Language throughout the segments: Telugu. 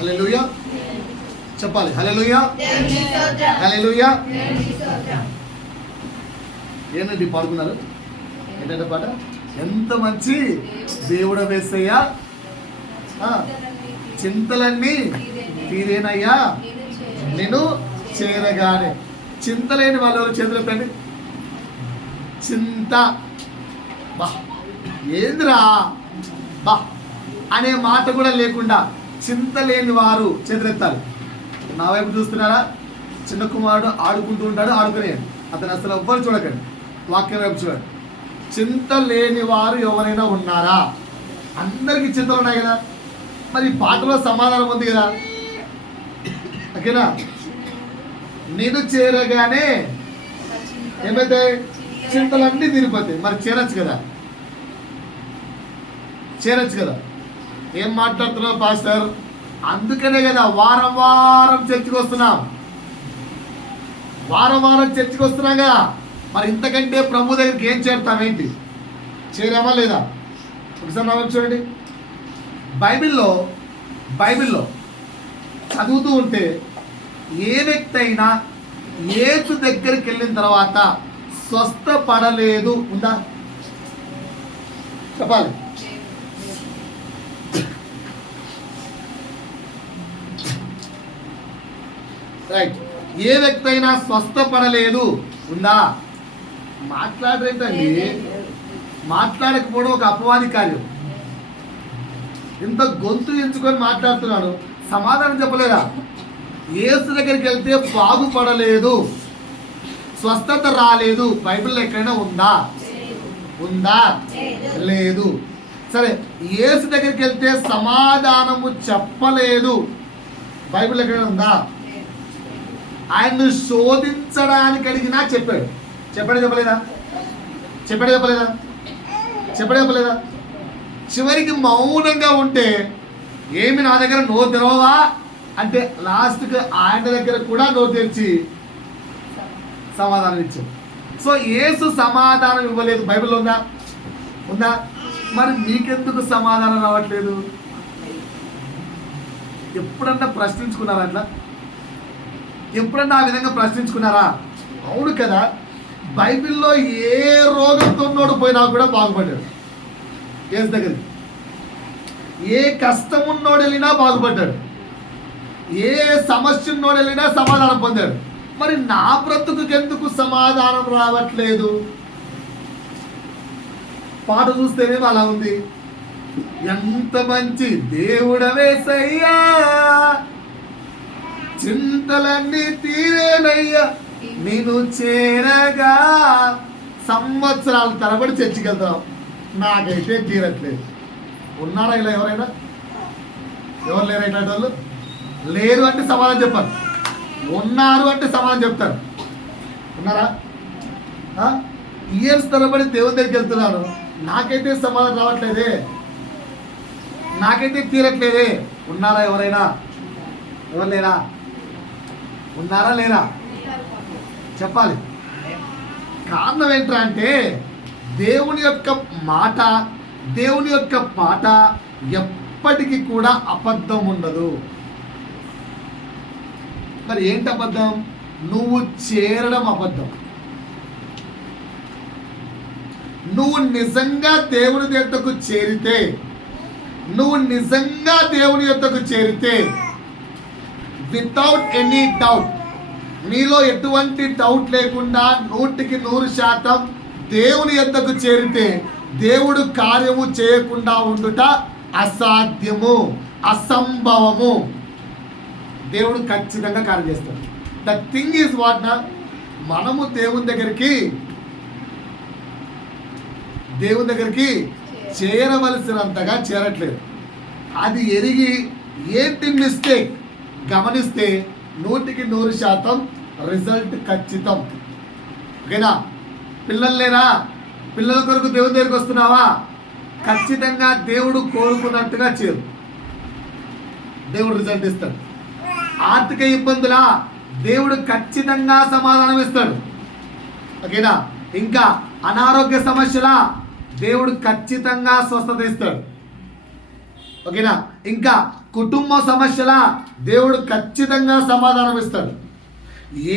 హల్లెలూయా చెప్పాలి. హల్లెలూయా హల్లెలూయా. ఏంటండి పాడుకున్నారు? ఏంటంటే పాట? ఎంత మంచి దేవుడ వేసయ్యా, చింతలన్నీ తీరేనయ్యా నేను చేరగానే. చింతలేని వాళ్ళు చేతులు పెట్టండి. చింత బా ఏంద్రా బా అనే మాట కూడా లేకుండా చింత లేని వారు చేతులెత్తాలి. నా వైపు చూస్తున్నారా? చిన్న కుమారుడు ఆడుకుంటూ ఉంటాడు, ఆడుకునేయండి. అతను అసలు ఎవ్వరు చూడకండి, వాక్యం వైపు చూడండి. చింత లేని వారు ఎవరైనా ఉన్నారా? అందరికీ చింతలు ఉన్నాయి కదా. మరి పాటలో సమాధానం ఉంది కదా. ఓకేనా? నేను చేరగానే ఏమైతే చింతలన్నీ తీరిపోతాయి. మరి చేరచ్చు కదా, చేరచ్చు కదా. ఏం మాట్లాడుతున్నావు పాస్టర్? అందుకనే కదా వారం వారం చర్చికి వస్తున్నాం, వారం వారం చర్చికి వస్తున్నాం కదా. మరి ఇంతకంటే ప్రభు దగ్గరికి ఏం చేరుతామేంటి? చేరామా లేదా? ఒకసారి నా వైపు చూడండి. బైబిల్లో చదువుతూ ఉంటే ఏ వ్యక్తి అయినా యేసు దగ్గరికి వెళ్ళిన తర్వాత స్వస్థపడలేదు ఉందా? చెప్పాలి. రైట్. ఏ వ్యక్తి అయినా స్వస్థపడలేదు ఉందా? మాట్లాడరేంటండి? మాట్లాడకపోవడం ఒక అపవాది కార్యం. ఇంత గొంతు ఎంచుకొని మాట్లాడుతున్నాడు, సమాధానం చెప్పలేదా? యేసు దగ్గరికి వెళ్తే బాగుపడలేదు, స్వస్థత రాలేదు, బైబిల్లో ఎక్కడైనా ఉందా? ఉందా? లేదు. సరే, యేసు దగ్గరికి వెళ్తే సమాధానము చెప్పలేదు, బైబిల్ ఎక్కడైనా ఉందా? ఆయన్ను శోధించడానికి అడిగినా చెప్పాడు. చెప్పలేదా? చివరికి మౌనంగా ఉంటే ఏమి నా దగ్గర నోరు తెరవవా అంటే లాస్ట్కి ఆయన దగ్గర కూడా నోరు తెరిచి సమాధానం ఇచ్చాడు. సో యేసు సమాధానం ఇవ్వలేదు, బైబిల్లో ఉందా? మరి మీకెందుకు సమాధానం రావట్లేదు? ఎప్పుడన్నా ప్రశ్నించుకున్నారా? అట్లా ఎప్పుడన్నా ఆ విధంగా ప్రశ్నించుకున్నారా? అవును కదా. బైబిల్లో ఏ రోగంతో ఉన్నోడు పోయినా కూడా బాగుపడ్డాడు యేసు దగ్గరికి. ఏ కష్టం ఉన్నోడు వెళ్ళినా బాగుపడ్డాడు, ఏ సమస్య ఉన్నోడు వెళ్ళినా సమాధానం పొందాడు. మరి నా బ్రతుకుకి ఎందుకు సమాధానం రావట్లేదు? పాట చూస్తేనేమో అలా ఉంది. ఎంత మంచి దేవుడవేసయ్యా, చింతలన్నీ తీరేనయ్యా నేను చేరగా. సంవత్సరాల తరబడి చర్చికి వెళ్తాం, నాకైతే తీరట్లేదు. ఉన్నారా ఇలా ఎవరైనా? ఎవరు లేరు ఇట్లాంటి వాళ్ళు? లేరు అంటే సమాధానం చెప్పారు, ఉన్నారు అంటే సమాధానం చెప్తారు. ఉన్నారా? ఇయర్స్ తరబడి దేవుని దగ్గరికి వెళ్తున్నాను, నాకైతే సమాధానం రావట్లేదే, నాకైతే తీరట్లేదే. ఉన్నారా ఎవరైనా? ఎవరు లేరా? ఉన్నారా లేరా? చెప్పాలి. కారణం ఏంట్రా అంటే దేవుని యొక్క మాట, దేవుని యొక్క పాట ఎప్పటికీ కూడా అబద్ధం ఉండదు. మరి ఏంటి అబద్ధం? నువ్వు చేరడం అబద్ధం. నువ్వు నిజంగా దేవుని యొద్దకు చేరితే, వితౌట్ ఎనీ డౌట్, నీలో ఎటువంటి డౌట్ లేకుండా 100% దేవుని యొద్దకు చేరితే దేవుడు కార్యము చేయకుండా ఉండుట అసాధ్యము, అసంభవము. దేవుడు ఖచ్చితంగా కార్యం చేస్తాడు. ద థింగ్ ఈజ్ వాట్ నా, మనము దేవుని దగ్గరికి చేరవలసినంతగా చేరట్లేదు. అది ఎరిగి ఏంటి మిస్టేక్ గమనిస్తే 100% రిజల్ట్ ఖచ్చితం. ఓకేనా? పిల్లలు లేరా? పిల్లల కొరకు దేవుని దగ్గరికి వస్తున్నావా? ఖచ్చితంగా దేవుడు కోరుకున్నట్టుగా చేరు, దేవుడు రిజల్ట్ ఇస్తాడు. ఆర్థిక ఇబ్బందులా? దేవుడు ఖచ్చితంగా సమాధానం ఇస్తాడు. ఓకేనా? ఇంకా అనారోగ్య సమస్యలా? దేవుడు ఖచ్చితంగా స్వస్థత ఇస్తాడు. ఓకేనా? ఇంకా కుటుంబ సమస్యల దేవుడు ఖచ్చితంగా సమాధానం ఇస్తాడు.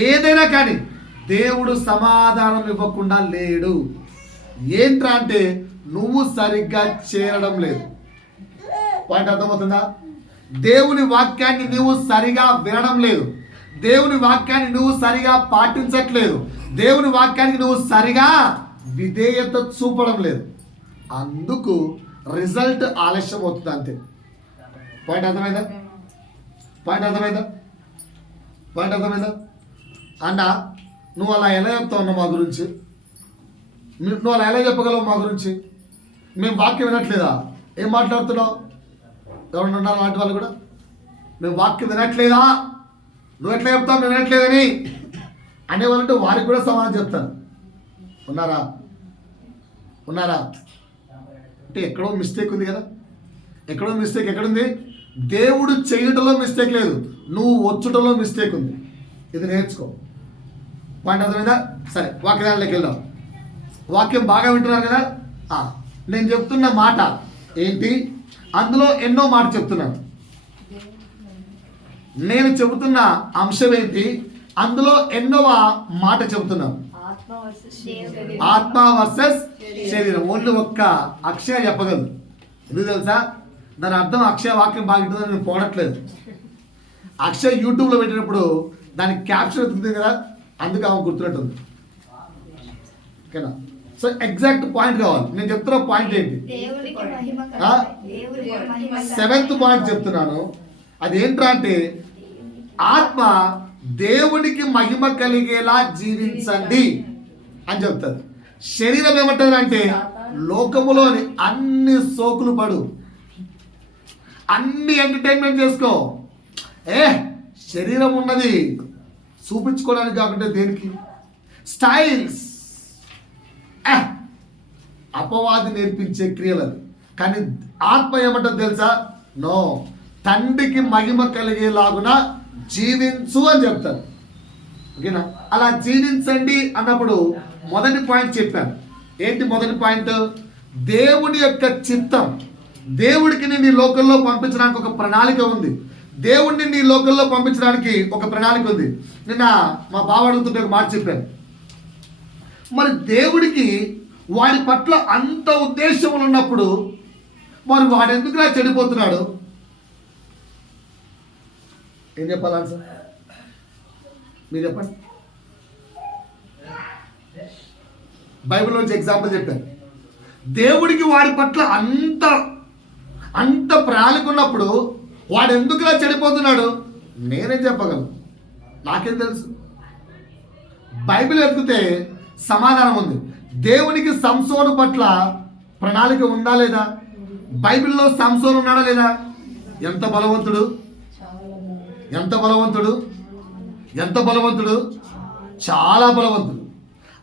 ఏదైనా కానీ దేవుడు సమాధానం ఇవ్వకుండా లేడు. ఏంట్రా అంటే నువ్వు సరిగ్గా చేరడం లేదు. పాయింట్ అర్థమవుతుందా? దేవుని వాక్యాన్ని నువ్వు సరిగా వినడం లేదు, దేవుని వాక్యాన్ని నువ్వు సరిగా పాటించట్లేదు, దేవుని వాక్యానికి నువ్వు సరిగా విధేయత చూపడం లేదు. అందుకు రిజల్ట్ ఆలస్యం అవుతుంది అంతే. పాయింట్ అర్థమైందా? పాయింట్ అర్థమైందా? పాయింట్ అర్థమైందా? అన్న నువ్వు అలా ఎలా చెప్తావు మా గురించి? నువ్వు అలా ఎలా చెప్పగలవు మా గురించి? మేము వాక్యం వినట్లేదా? ఏం మాట్లాడుతున్నావు? ఎవరు ఉన్నారు అలాంటి వాళ్ళు కూడా? మేము వాక్యం వినట్లేదా, నువ్వు ఎట్లా చెప్తావు మేము వినట్లేదని అనేవాళ్ళంటే వారికి కూడా సమాధానం చెప్తాను. ఉన్నారా? ఉన్నారా? అంటే ఎక్కడో మిస్టేక్ ఉంది కదా. ఎక్కడో మిస్టేక్ ఎక్కడుంది? దేవుడు చేయటంలో మిస్టేక్ లేదు, నువ్వు వచ్చుటంలో మిస్టేక్ ఉంది. ఇది నేర్చుకో. పాయింట్ అర్థమైందా? సరే వాక్యాలలోకి వెళ్దాం. వాక్యం బాగా వింటున్నారు కదా. నేను చెప్తున్న మాట ఏంటి? అందులో ఎన్నో మాట చెప్తున్నాను. నేను చెబుతున్న అంశం ఏంటి? అందులో ఎన్నోవ మాట చెబుతున్నాను. ఆత్మ వర్సెస్ శరీరం. ఓన్లీ ఒక్క అక్షయ చెప్పగలదు. ఎందుకు తెలుసా? దాని అర్థం అక్షయ వాక్యం బాగుంటుందని నేను పోవట్లేదు. అక్షయ్ యూట్యూబ్లో పెట్టినప్పుడు దానికి క్యాప్షన్ అవుతుంది కదా, అందుకు ఆమె గుర్తున్నట్టుంది. ఓకేనా? సో ఎగ్జాక్ట్ పాయింట్ కావాలి. నేను చెప్తున్న పాయింట్ ఏంటి? 7th పాయింట్ చెప్తున్నాను. అది ఏంట్రా అంటే ఆత్మ దేవునికి మహిమ కలిగేలా జీవించండి అని చెప్తారు. శరీరం ఏమంటుంది అంటే లోకములోని అన్ని సోకులు పడు, అన్ని ఎంటర్టైన్మెంట్ చేసుకో. శరీరం ఉన్నది చూపించుకోవడానికి కాకుండా దేనికి? స్టైల్స్, అపవాది నేర్పించే క్రియలు అవి. కానీ ఆత్మ ఏమంటుంది తెలుసా? నో, తండ్రికి మహిమ కలిగేలాగున జీవించు అని చెప్తారు. ఓకేనా? అలా జీవించండి అన్నప్పుడు మొదటి పాయింట్ చెప్పాను. ఏంటి మొదటి పాయింట్? దేవుడి యొక్క చిత్తం. దేవుడికి నీ లోకంలో పంపించడానికి ఒక ప్రణాళిక ఉంది. దేవుడిని నీ లోకంలో పంపించడానికి ఒక ప్రణాళిక ఉంది. నిన్న మా బావ అడుగుతుంటే ఒక మాట చెప్పాను. మరి దేవుడికి వాడి పట్ల అంత ఉద్దేశములు ఉన్నప్పుడు మరి వాడు ఎందుకులా చెడిపోతున్నాడు? ఏం చెప్పాలి సార్? మీరు చెప్పండి. బైబిల్ నుంచి ఎగ్జాంపుల్ చెప్పాను. దేవుడికి వాడి పట్ల అంత ప్రణాళిక ఉన్నప్పుడు వాడు ఎందుకులా చెడిపోతున్నాడు? నేనేం చెప్పగలను? నాకేం తెలుసు? బైబిల్ ఎత్తితే సమాధానం ఉంది. దేవునికి సంసోను పట్ల ప్రణాళిక ఉందా లేదా? బైబిల్లో సంసోను ఉన్నాడా లేదా? ఎంత బలవంతుడు, ఎంత బలవంతుడు, ఎంత బలవంతుడు, చాలా బలవంతుడు.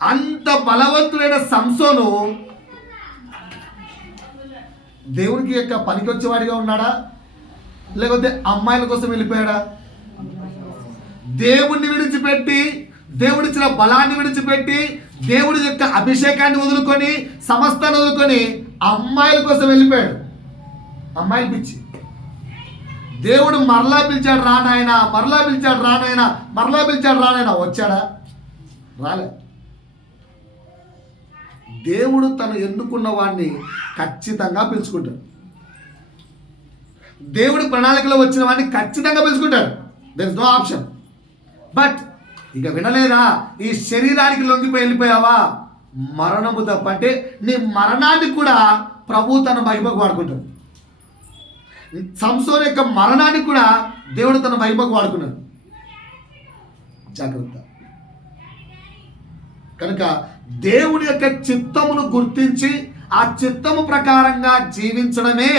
అంత బలవంతుడైన సంసోను దేవునికి యొక్క పనికి వచ్చేవాడిగా ఉన్నాడా, లేకపోతే అమ్మాయిల కోసం వెళ్ళిపోయాడా? దేవుణ్ణి విడిచిపెట్టి, దేవుడిచ్చిన బలాన్ని విడిచిపెట్టి, దేవుడి యొక్క అభిషేకాన్ని వదులుకొని, సమస్తాన్ని వదులుకొని అమ్మాయిల కోసం వెళ్ళిపోయాడు. అమ్మాయిలు పిచ్చి. దేవుడు మరలా పిలిచాడు రానాయన, మరలా పిలిచాడు రానాయన, మరలా పిలిచాడు రానాయన. వచ్చాడా? రాలే. దేవుడు తను ఎన్నుకున్న వాడిని ఖచ్చితంగా పిలుచుకుంటాడు. దేవుడి ప్రణాళికలో వచ్చిన వాడిని ఖచ్చితంగా పిలుచుకుంటాడు. There is no option. But ఇక వినలేదా? ఈ శరీరానికి లొంగిపోయి వెళ్ళిపోయావా? మరణము తప్ప. అంటే నీ మరణాన్ని కూడా ప్రభు తన మహిమకు వాడుకుంటాడు. సంసోను యొక్క మరణాన్ని కూడా దేవుడు తన మహిమకు వాడుకున్నాడు. జాగ్రత్త. కనుక దేవుడి యొక్క చిత్తమును గుర్తించి ఆ చిత్తము ప్రకారంగా జీవించడమే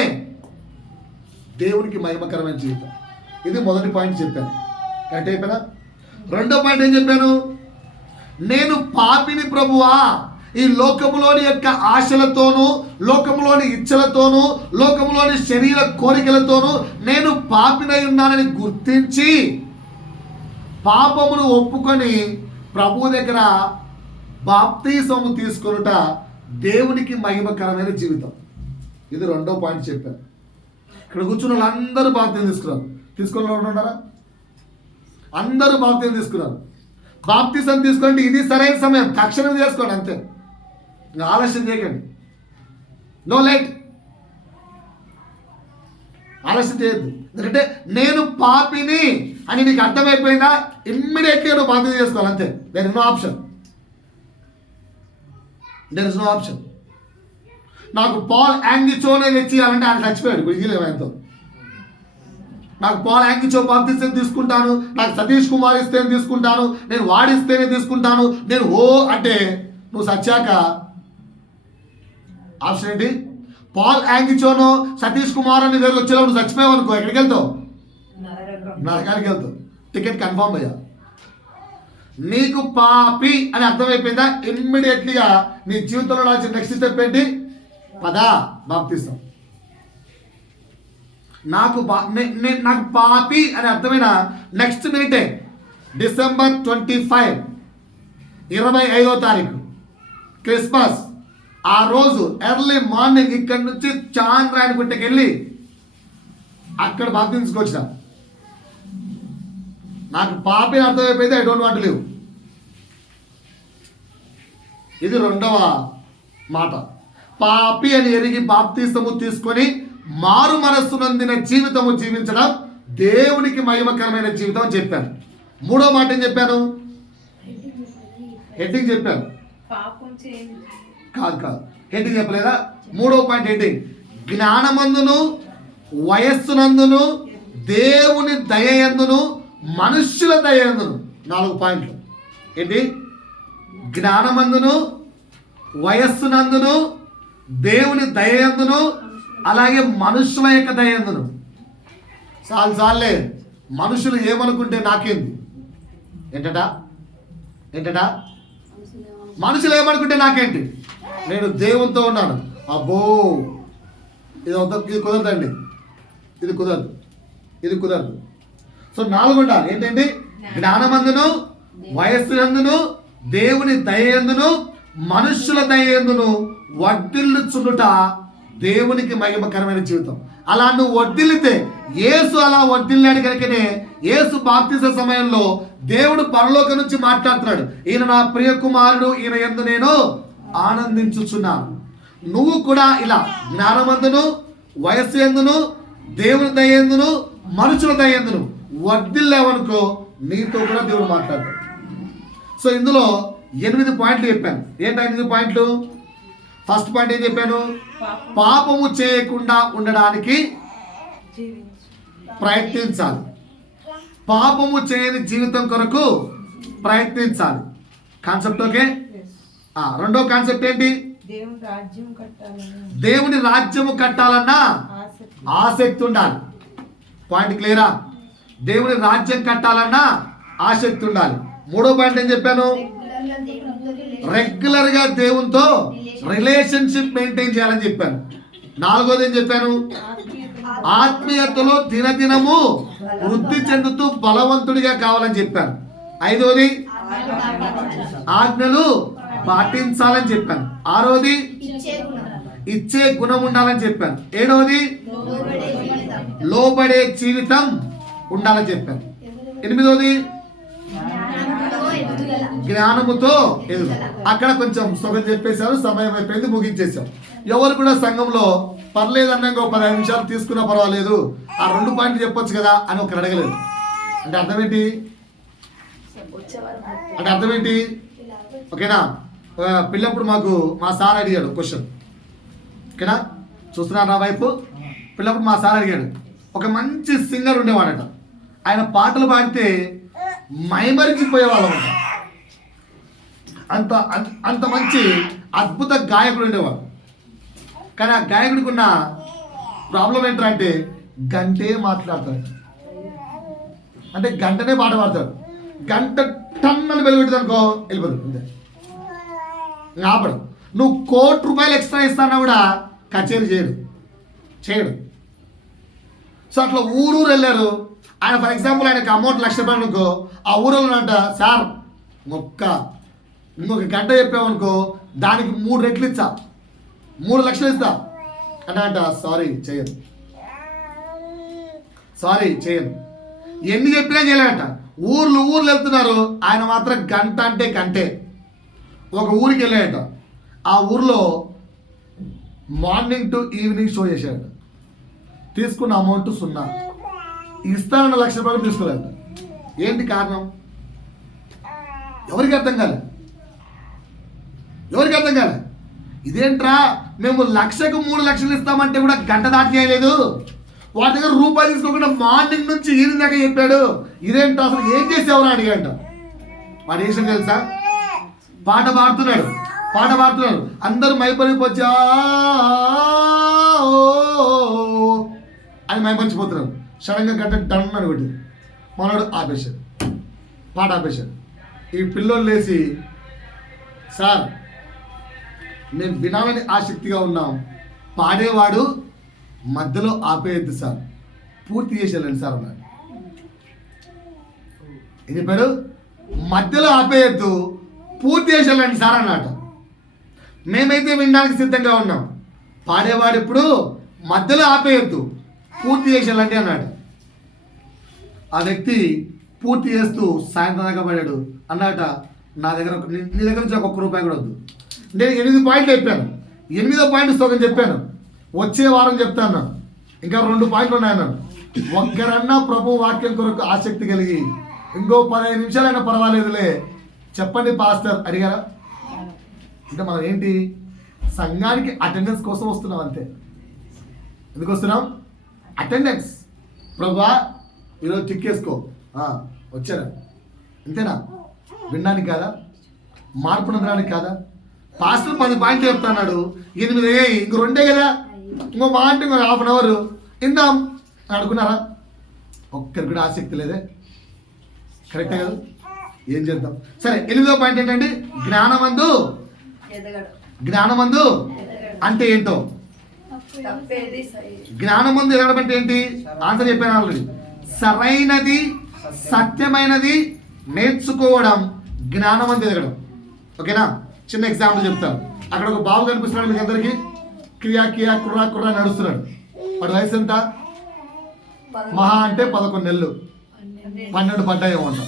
దేవునికి మహిమకరమైన జీవితం. ఇది మొదటి పాయింట్ చెప్పాను. కరెక్ట్ అయిపోయినా? రెండో పాయింట్ ఏం చెప్పాను? నేను పాపిని ప్రభువా, ఈ లోకములోని యొక్క ఆశలతోనూ, లోకములోని ఇచ్చలతోనూ, లోకములోని శరీర కోరికలతోనూ నేను పాపినై ఉన్నానని గుర్తించి పాపమును ఒప్పుకొని ప్రభు దగ్గర బాప్తిసము తీసుకొనుట దేవునికి మహిమకరమైన జీవితం. ఇది రెండో పాయింట్ చెప్పాను. ఇక్కడ కూర్చున్న వాళ్ళు అందరూ బాప్తిజం తీసుకున్నారు. తీసుకున్న వాళ్ళు ఉన్నారా? అందరూ బాప్తిజం తీసుకున్నారు. బాప్తిజం తీసుకుంటే ఇది సరైన సమయం, తక్షణం చేసుకోండి అంతే, ఇంకా ఆలస్యం చేయకండి. నో లైట్, ఆలస్యం చేయొద్దు. ఎందుకంటే నేను పాపిని అని నీకు అర్థమైపోయిందా, ఇమ్మీడియట్గా నువ్వు బాప్తిజం చేసుకోవాలి అంతే. There is no option, there is no option. నాకు పాల్ యాంగిచోనే తెచ్చియాలంటే ఆయన చచ్చిపోయాడు, ఇప్పుడు ఇదిలేవు ఆయనతో. నాకు పాల్ యాంగిచో బాప్తిజం తీసుకుంటాను, నాకు సతీష్ కుమార్ ఇస్తేనే తీసుకుంటాను, నేను వాడిస్తేనే తీసుకుంటాను, నేను ఓ అంటే నువ్వు సచ్చాక ఆప్షన్ ఏంటి? పాల్ యాంగిచోనో సతీష్ కుమార్ అని దగ్గర వచ్చేటప్పుడు చచ్చిపోయావు అనుకో, ఎక్కడికి వెళ్తావు? నరకానికి వెళ్తావు. టికెట్ కన్ఫర్మ్ అయ్యా. నీకు పాపి అని అర్థమైపోయిందా, ఇమ్మీడియట్లీగా నీ జీవితంలో నా నెక్స్ట్ స్టెప్ ఏంటి? పదా బాప్తిస్తాం. నాకు నాకు పాపి అని అర్థమైన నెక్స్ట్ మినిటే డిసెంబర్ 25, 25వ తారీఖు క్రిస్మస్. ఆ రోజు ఎర్లీ మార్నింగ్ ఇక్కడి నుంచి చాంద్రాయణ గుట్టకి వెళ్ళి అక్కడ బాప్తించుకొచ్చిన. నాకు పాపి అర్థమైపోయింది, ఐ డోంట్ వాంట్ లివ్. ఇది రెండవ మాట. పాపి అని ఎరిగి బాప్తిస్తము తీసుకొని మారు మనస్సు నందిన జీవితము జీవించడం దేవునికి మహిమకరమైన జీవితం అని చెప్పాను. మూడో మాట ఏం చెప్పాను? హెడ్డింగ్ చెప్పాను కాదు, హెడ్డింగ్ చెప్పలేదా? మూడో పాయింట్ హెడ్డింగ్, జ్ఞానమందును వయస్సునందును దేవుని దయయందును మనుష్యుల దయయందును. 4 పాయింట్లు ఏంటి? జ్ఞానమందును వయస్సునందును దేవుని దయయందును అలాగే మనుషుల యొక్క దయయందును. చాలే మనుషులు ఏమనుకుంటే నాకేంది? ఏంటట మనుషులు ఏమనుకుంటే నాకేంటి? నేను దేవునితో ఉన్నాను. అబ్బో ఇది కుదరదండి, ఇది కుదరదు. సో 4 ఉండాలి. ఏంటండి? జ్ఞానమందును వయస్సునందును దేవుని దయయందును మనుష్యుల దయయందును వర్ధిల్లుచునుట దేవునికి మహిమకరమైన జీవితం. అలా నువ్వు వర్ధిల్లితే, యేసు అలా వర్ధిల్లాడు కనుకనే యేసు బాప్తిజ సమయంలో దేవుడు పరలోకం నుంచి మాట్లాడుతున్నాడు, ఈయన నా ప్రియ కుమారుడు, ఈయన యందు నేను ఆనందించుచున్నాను. నువ్వు కూడా ఇలా జ్ఞానమందును వయస్సు యందును దేవుని దయందును మనుషుల దయందును వర్ధిల్లావనుకో, నీతో కూడా దేవుడు మాట్లాడతాడు. సో ఇందులో 8 పాయింట్లు చెప్పాను. ఏంటి 8 పాయింట్లు? ఫస్ట్ పాయింట్ ఏం చెప్పాను? పాపము చేయకుండా ఉండడానికి ప్రయత్నించాలి. పాపము చేయని జీవితం కొరకు ప్రయత్నించాలి. Concept okay. రెండో కాన్సెప్ట్ ఏంటి? దేవుని రాజ్యము కట్టాలన్నా ఆసక్తి ఉండాలి. పాయింట్ క్లియరా? దేవుని రాజ్యం కట్టాలన్నా ఆసక్తి ఉండాలి. మూడో పాయింట్ ఏం చెప్పాను? రెగ్యులర్ గా దేవునితో రిలేషన్షిప్ మెయింటైన్ చేయాలని చెప్పాను. నాలుగోది ఏం చెప్పాను? ఆత్మీయతలో దినదినము వృద్ధి చెందుతూ బలవంతుడిగా కావాలని చెప్పాను. ఐదోది ఆజ్ఞలు పాటించాలని చెప్పాను. ఆరోది ఇచ్చే గుణం ఉండాలని చెప్పాను. ఏడవది లోబడే జీవితం ఉండాలని చెప్పాను. ఎనిమిదోది జ్ఞానముతో ఎదుగు. అక్కడ కొంచెం సొగం చెప్పేశారు, సమయం అయిపోయింది, ముగించేశాం. ఎవరు కూడా సంఘంలో పర్లేదన్నా ఇంకో 15 నిమిషాలు తీసుకున్నా పర్వాలేదు, ఆ 2 పాయింట్లు చెప్పొచ్చు కదా అని ఒకరు అడగలేదు. అంటే అర్థమేంటి? ఓకేనా? పిల్లప్పుడు మాకు మా సార్ అడిగాడు క్వశ్చన్. ఓకేనా? చూస్తున్నారు నా వైపు. పిల్లప్పుడు మా సార్ అడిగాడు, ఒక మంచి సింగర్ ఉండేవాడట, ఆయన పాటలు పాడితే మైమరిచిపోయేవాళ్ళం. అంత మంచి అద్భుత గాయకుడు ఉండేవాడు. కానీ ఆ గాయకుడికి ఉన్న ప్రాబ్లం ఏంటంటే గంటే మాట్లాడతాడు. అంటే గంటనే పాట పాడతాడు. గంట టన్నని వెలువెడుతుంది అనుకో, వెళ్ళిపోతుంది, ఆపడు. నువ్వు ₹1,00,000 ఎక్స్ట్రా ఇస్తానా కూడా కచేరీ చేయడు. సో అట్లా ఊరు వెళ్ళారు ఆయన. ఫర్ ఎగ్జాంపుల్ ఆయనకు అమౌంట్ ₹1,00,000 అనుకో, ఆ ఊరిలో అంట, సార్ ఇంకొక గంట చెప్పామనుకో దానికి 3 రెట్లు ఇస్తా, 3 లక్షలు ఇస్తా అంటే అంట, సారీ చేయదు. సారీ చేయను. ఎన్ని చెప్పినా చేయలేట. ఊర్లు వెళ్తున్నారు, ఆయన మాత్రం గంట అంటే గంటే. ఒక ఊరికి వెళ్ళాడట, ఆ ఊర్లో మార్నింగ్ టు ఈవినింగ్ షో చేశాడు. తీసుకున్న అమౌంట్ 0. ఇస్తానన్న ₹1,00,000 తీసుకోలేదు. ఏంటి కారణం? ఎవరికి అర్థం కాలే. ఇదేంట్రా, మేము 1,00,000కు 3,00,000 ఇస్తామంటే కూడా గంట దాటి చేయలేదు. వాటి దగ్గర రూపాయి తీసుకోకుండా మార్నింగ్ నుంచి ఈవినింగ్ దాకా చెప్పాడు. ఇదేంటో అసలు ఏం చేసేవరా అడిగాట. వాడు ఏం తెలుసా, పాట పాడుతున్నాడు. అందరూ మైపరిపోచ్చా అని మైపరిచిపోతున్నారు. సడన్గా గంట డన్ అని ఒకటి మనోడు ఆపేశాడు, పాట ఆపేశాడు. ఈ పిల్లోళ్ళు లేచి, సార్ మేము వినాలని ఆసక్తిగా ఉన్నాం, పాడేవాడు మధ్యలో ఆపేయద్దు సార్, పూర్తి చేసేయాలండి సార్ అన్నాడు. ఏం చెప్పాడు? మధ్యలో ఆపేయద్దు, పూర్తి చేసేయాలండి సార్ అన్నమాట. మేమైతే వినడానికి సిద్ధంగా ఉన్నాం, పాడేవాడు ఇప్పుడు మధ్యలో ఆపేయద్దు, పూర్తి చేసేయాలండి అన్నాడు. ఆ వ్యక్తి పూర్తి చేస్తూ సాయంత్రం దాకా పడాడు. అన్నట, నా దగ్గర నీ దగ్గర నుంచి ₹1 కూడా వద్దు, నేను 8 పాయింట్లు చెప్పాను, 8వ పాయింట్ సగం చెప్పాను, వచ్చే వారం చెప్తాను, ఇంకా 2 పాయింట్లు ఉన్నాయన్నాను. ఒక్కరన్నా ప్రభు వాక్యం కొరకు ఆసక్తి కలిగి ఇంకో 15 నిమిషాలైనా పర్వాలేదులే చెప్పండి పాస్టర్ అడిగారా? అంటే మనం ఏంటి, సంఘానికి అటెండెన్స్ కోసం వస్తున్నాం అంతే. ఎందుకు వస్తున్నాం? అటెండెన్స్. ప్రభా ఈరోజు టిక్ వేసుకో, వచ్చారా, అంతేనా? వినడానికి కాదా? మార్పు పొందడానికి కాదా? పాస్టర్ 10 పాయింట్లు చెప్తాడు, 8 ఇంక 2 కదా, ఇంకో మాట ఇంకో ½ అవర్ ఇందాం అనుకున్నారా? ఒక్కరికి కూడా ఆసక్తి లేదే. కరెక్టే కదా? ఏం చేద్దాం? సరే, 8వ పాయింట్ ఏంటంటే జ్ఞానమందు అంటే ఏంటో. జ్ఞానమందు ఎదగడం అంటే ఏంటి? ఆన్సర్ చెప్పాను ఆల్రెడీ. సరైనది, సత్యమైనది నేర్చుకోవడం జ్ఞానమందు ఎదగడం. ఓకేనా? చిన్న ఎగ్జాంపుల్ చెప్తాను. అక్కడ ఒక బాబు కనిపిస్తున్నాడు మీకు అందరికీ, కియా కుర్రా నడుస్తున్నాడు. వాడి వయసు ఎంత? మహా అంటే 11 నెలలు, 12 పడ్డాయేమో అంట.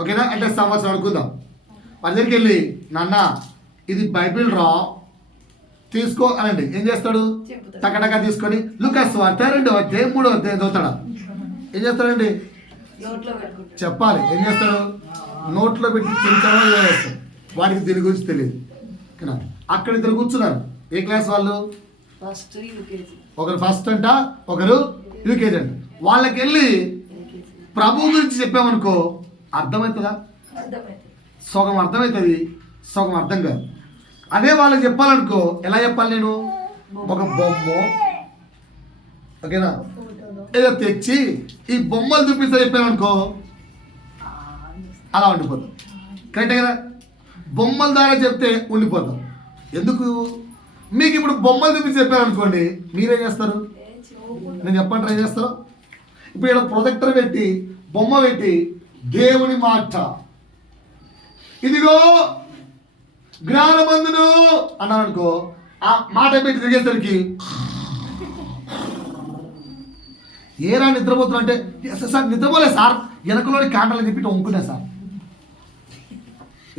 ఓకేనా? అంటే సంవత్సరం అనుకుందాం. వాడి దగ్గరికి వెళ్ళి, నాన్న ఇది బైబిల్ రా, తీసుకో అనండి. ఏం చేస్తాడు? టకటకా తీసుకొని లూకాసు వార్త 2వ అధ్యాయం 3వ అధ్యాయం చదువుతాడా? ఏం చేస్తాడండి? చెప్పాలి. ఏం చేస్తాడు? నోట్లో పెట్టి తింటాడో ఏదో చేస్తాడు. వాడికి దీని గురించి తెలియదు. ఓకేనా? అక్కడ 2 కూర్చున్నారు. ఏ క్లాస్ వాళ్ళు? ఒకరు ఫస్ట్ అంట, ఒకరు యూకేజీ అంట. వాళ్ళకి వెళ్ళి ప్రభు గురించి చెప్పామనుకో, అర్థమవుతుందా? సగం అర్థమవుతుంది, సగం అర్థం కాదు. అదే వాళ్ళకి చెప్పాలనుకో, ఎలా చెప్పాలి? నేను ఒక బొమ్మ, ఓకేనా, ఏదో తెచ్చి ఈ బొమ్మలు చూపిస్తా చెప్పామనుకో, అలా ఉండిపోతాం. కరెక్టే కదా? బొమ్మల ద్వారా చెప్తే ఉండిపోతాం. ఎందుకు? మీకు ఇప్పుడు బొమ్మలు చూపించి చెప్పారనుకోండి, మీరేం చేస్తారు? నేను చెప్పండి, ట్రై చేస్తారు. ఇప్పుడు ఇక్కడ ప్రొజెక్టర్ పెట్టి బొమ్మ పెట్టి దేవుని మాట, ఇదిగో జ్ఞానమందును అన్నారనుకో, ఆ మాట పెట్టి తిరిగేసరికి ఏరా నిద్రపోతున్నా అంటే, సార్ నిద్రపోలే సార్, వెనకలోని కాంటలని చెప్పి వంకున్నా సార్.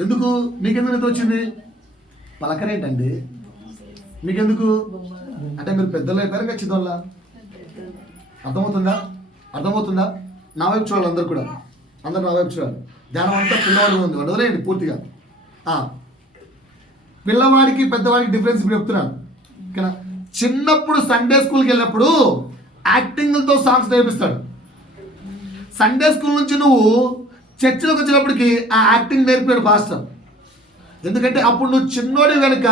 ఎందుకు? మీకెందుకు నిద్ర వచ్చింది? పలకరేంటండి మీకెందుకు? అంటే మీరు పెద్దలు అయిపోయారు కదా, చిన్నోళ్ళ. అర్థమవుతుందా? నా వైపు చూడాలి అందరు కూడా, అందరు నా వైపు చూడాలి. ధ్యానం అంతా పిల్లవాడు ఉంది, వదిలేయండి పూర్తిగా. పిల్లవాడికి పెద్దవాడికి డిఫరెన్స్ ఇప్పుడు చెప్తున్నాను. ఓకేనా? చిన్నప్పుడు సండే స్కూల్కి వెళ్ళినప్పుడు యాక్టింగ్లతో సాంగ్స్ నేర్పిస్తాడు. సండే స్కూల్ నుంచి నువ్వు చర్చిలోకి వచ్చినప్పటికీ ఆ యాక్టింగ్ నేర్పాడు పాస్టర్. ఎందుకంటే అప్పుడు నువ్వు చిన్నోడి కనుక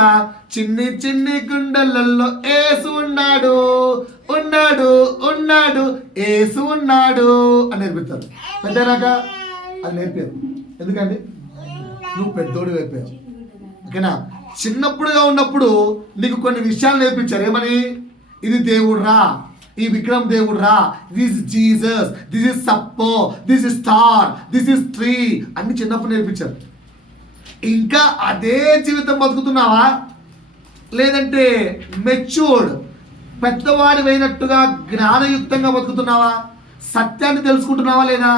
చిన్ని చిన్ని గుండెలలో ఏసు ఉన్నాడు ఏసు ఉన్నాడు అని నేర్పిస్తారు. పెద్దనాక అది నేర్పారు. ఎందుకండి? నువ్వు పెద్దోడు అయిపోయావు. ఓకేనా? చిన్నప్పుడుగా ఉన్నప్పుడు నీకు కొన్ని విషయాలు నేర్పించారు. ఏమని? ఇది దేవుడురా, ఈ విక్రమ్ దేవుడురా, దిస్ జీసస్, దిస్ ఇస్ సప్పో, this is star, this is tree అన్ని చిన్నప్పుడు నేర్పించారు. ఇంకా అదే జీవితం బతుకుతున్నావా? లేదంటే మెచ్యూర్డ్ పెద్దవాడి అయినట్టుగా జ్ఞానయుక్తంగా బతుకుతున్నావా? సత్యాన్ని తెలుసుకుంటున్నావా లేదా?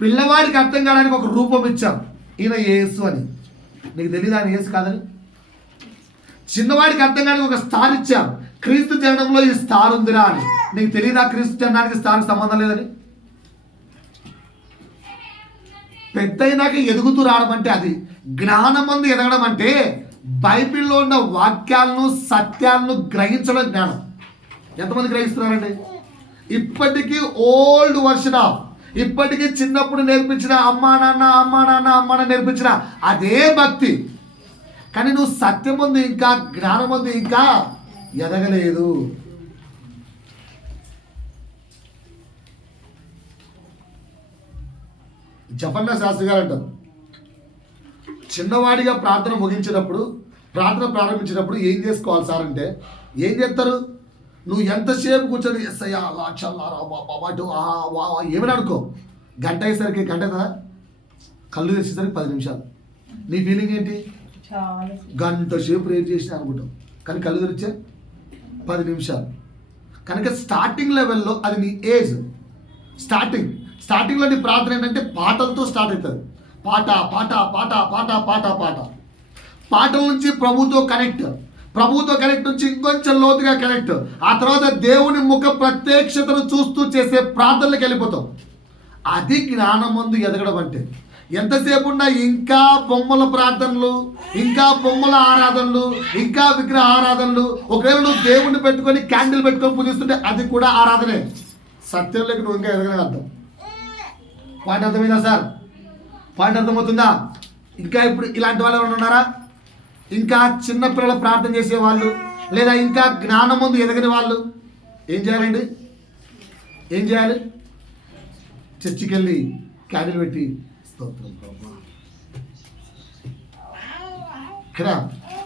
పిల్లవాడికి అర్థం కావడానికి ఒక రూపం ఇచ్చాం, ఈయన యేసు అని. నీకు తెలియదు ఆయన యేసు కాదని? చిన్నవాడికి అర్థం కావడానికి ఒక స్టార్ ఇచ్చాం, క్రీస్తు జననంలో ఈ స్టార్ ఉందిరా అని. నీకు తెలియదా క్రీస్తు జననానికి స్టార్కి సంబంధం లేదని? పెద్ద అయినాక ఎదుగుతూ రావడం అంటే అది. జ్ఞానమందు ఎదగడం అంటే బైబిల్లో ఉన్న వాక్యాలను సత్యాలను గ్రహించడం జ్ఞానం. ఎంతమంది గ్రహిస్తున్నారండి? ఇప్పటికీ ఓల్డ్ వర్షన్ ఆఫ్, ఇప్పటికీ చిన్నప్పుడు నేర్పించిన అమ్మా నాన్న నేర్పించిన అదే భక్తి. కానీ నువ్వు సత్యం ముందు ఇంకా జ్ఞానం ముందు ఇంకా ఎదగలేదు. జపన్నా శాస్త్రి గారు అంటారు, చిన్నవాడిగా ప్రార్థన ముగించినప్పుడు, ప్రార్థన ప్రారంభించినప్పుడు ఏం చేసుకోవాలి సార్ అంటే, ఏం చేస్తారు? నువ్వు ఎంతసేపు కూర్చొని ఎస్ఐ అలా చల్లారా బాబా ఏమని అనుకో, గంట అయ్యేసరికి గంట కదా, కళ్ళు తెచ్చేసరికి 10 నిమిషాలు. నీ ఫీలింగ్ ఏంటి? గంట సేపు ప్రేర్ చేసిన అనుకుంటాం, కానీ కళ్ళు తెరిచే 10 నిమిషాలు. కనుక స్టార్టింగ్ లెవెల్లో అది నీ ఏజ్. స్టార్టింగ్లో నీ ప్రార్థన ఏంటంటే పాటలతో స్టార్ట్ అవుతుంది. పాట పాట పాట పాట పాట పాట పాటల నుంచి ప్రభుతో కనెక్ట్ నుంచి ఇంకొంచెం లోతుగా కనెక్ట్. ఆ తర్వాత దేవుని ముఖ ప్రత్యక్షతను చూస్తూ చేసే ప్రార్థనలకు వెళ్ళిపోతాం. అది జ్ఞానమందు ఎదగడం అంటే. ఎంతసేపు ఉన్నా ఇంకా బొమ్మల ప్రార్థనలు, ఇంకా బొమ్మల ఆరాధనలు, ఇంకా విగ్రహ ఆరాధనలు. ఒకవేళ నువ్వు దేవుణ్ణి పెట్టుకొని క్యాండిల్ పెట్టుకొని పూజిస్తుంటే అది కూడా ఆరాధనే. సత్యంలోకి నువ్వు ఇంకా ఎదగడం అర్థం. పాయింట్ అర్థమైందా సార్? పాయింట్ అర్థమవుతుందా? ఇంకా ఇప్పుడు ఇలాంటి వాళ్ళు ఎవరైనా ఉన్నారా? ఇంకా చిన్నపిల్లలు ప్రార్థన చేసేవాళ్ళు, లేదా ఇంకా జ్ఞానం ముందు ఎదగని వాళ్ళు ఏం చేయాలండి? ఏం చేయాలి? చర్చికి వెళ్ళి క్యాండిల్ పెట్టి స్తోత్రం ప్రభా కదా.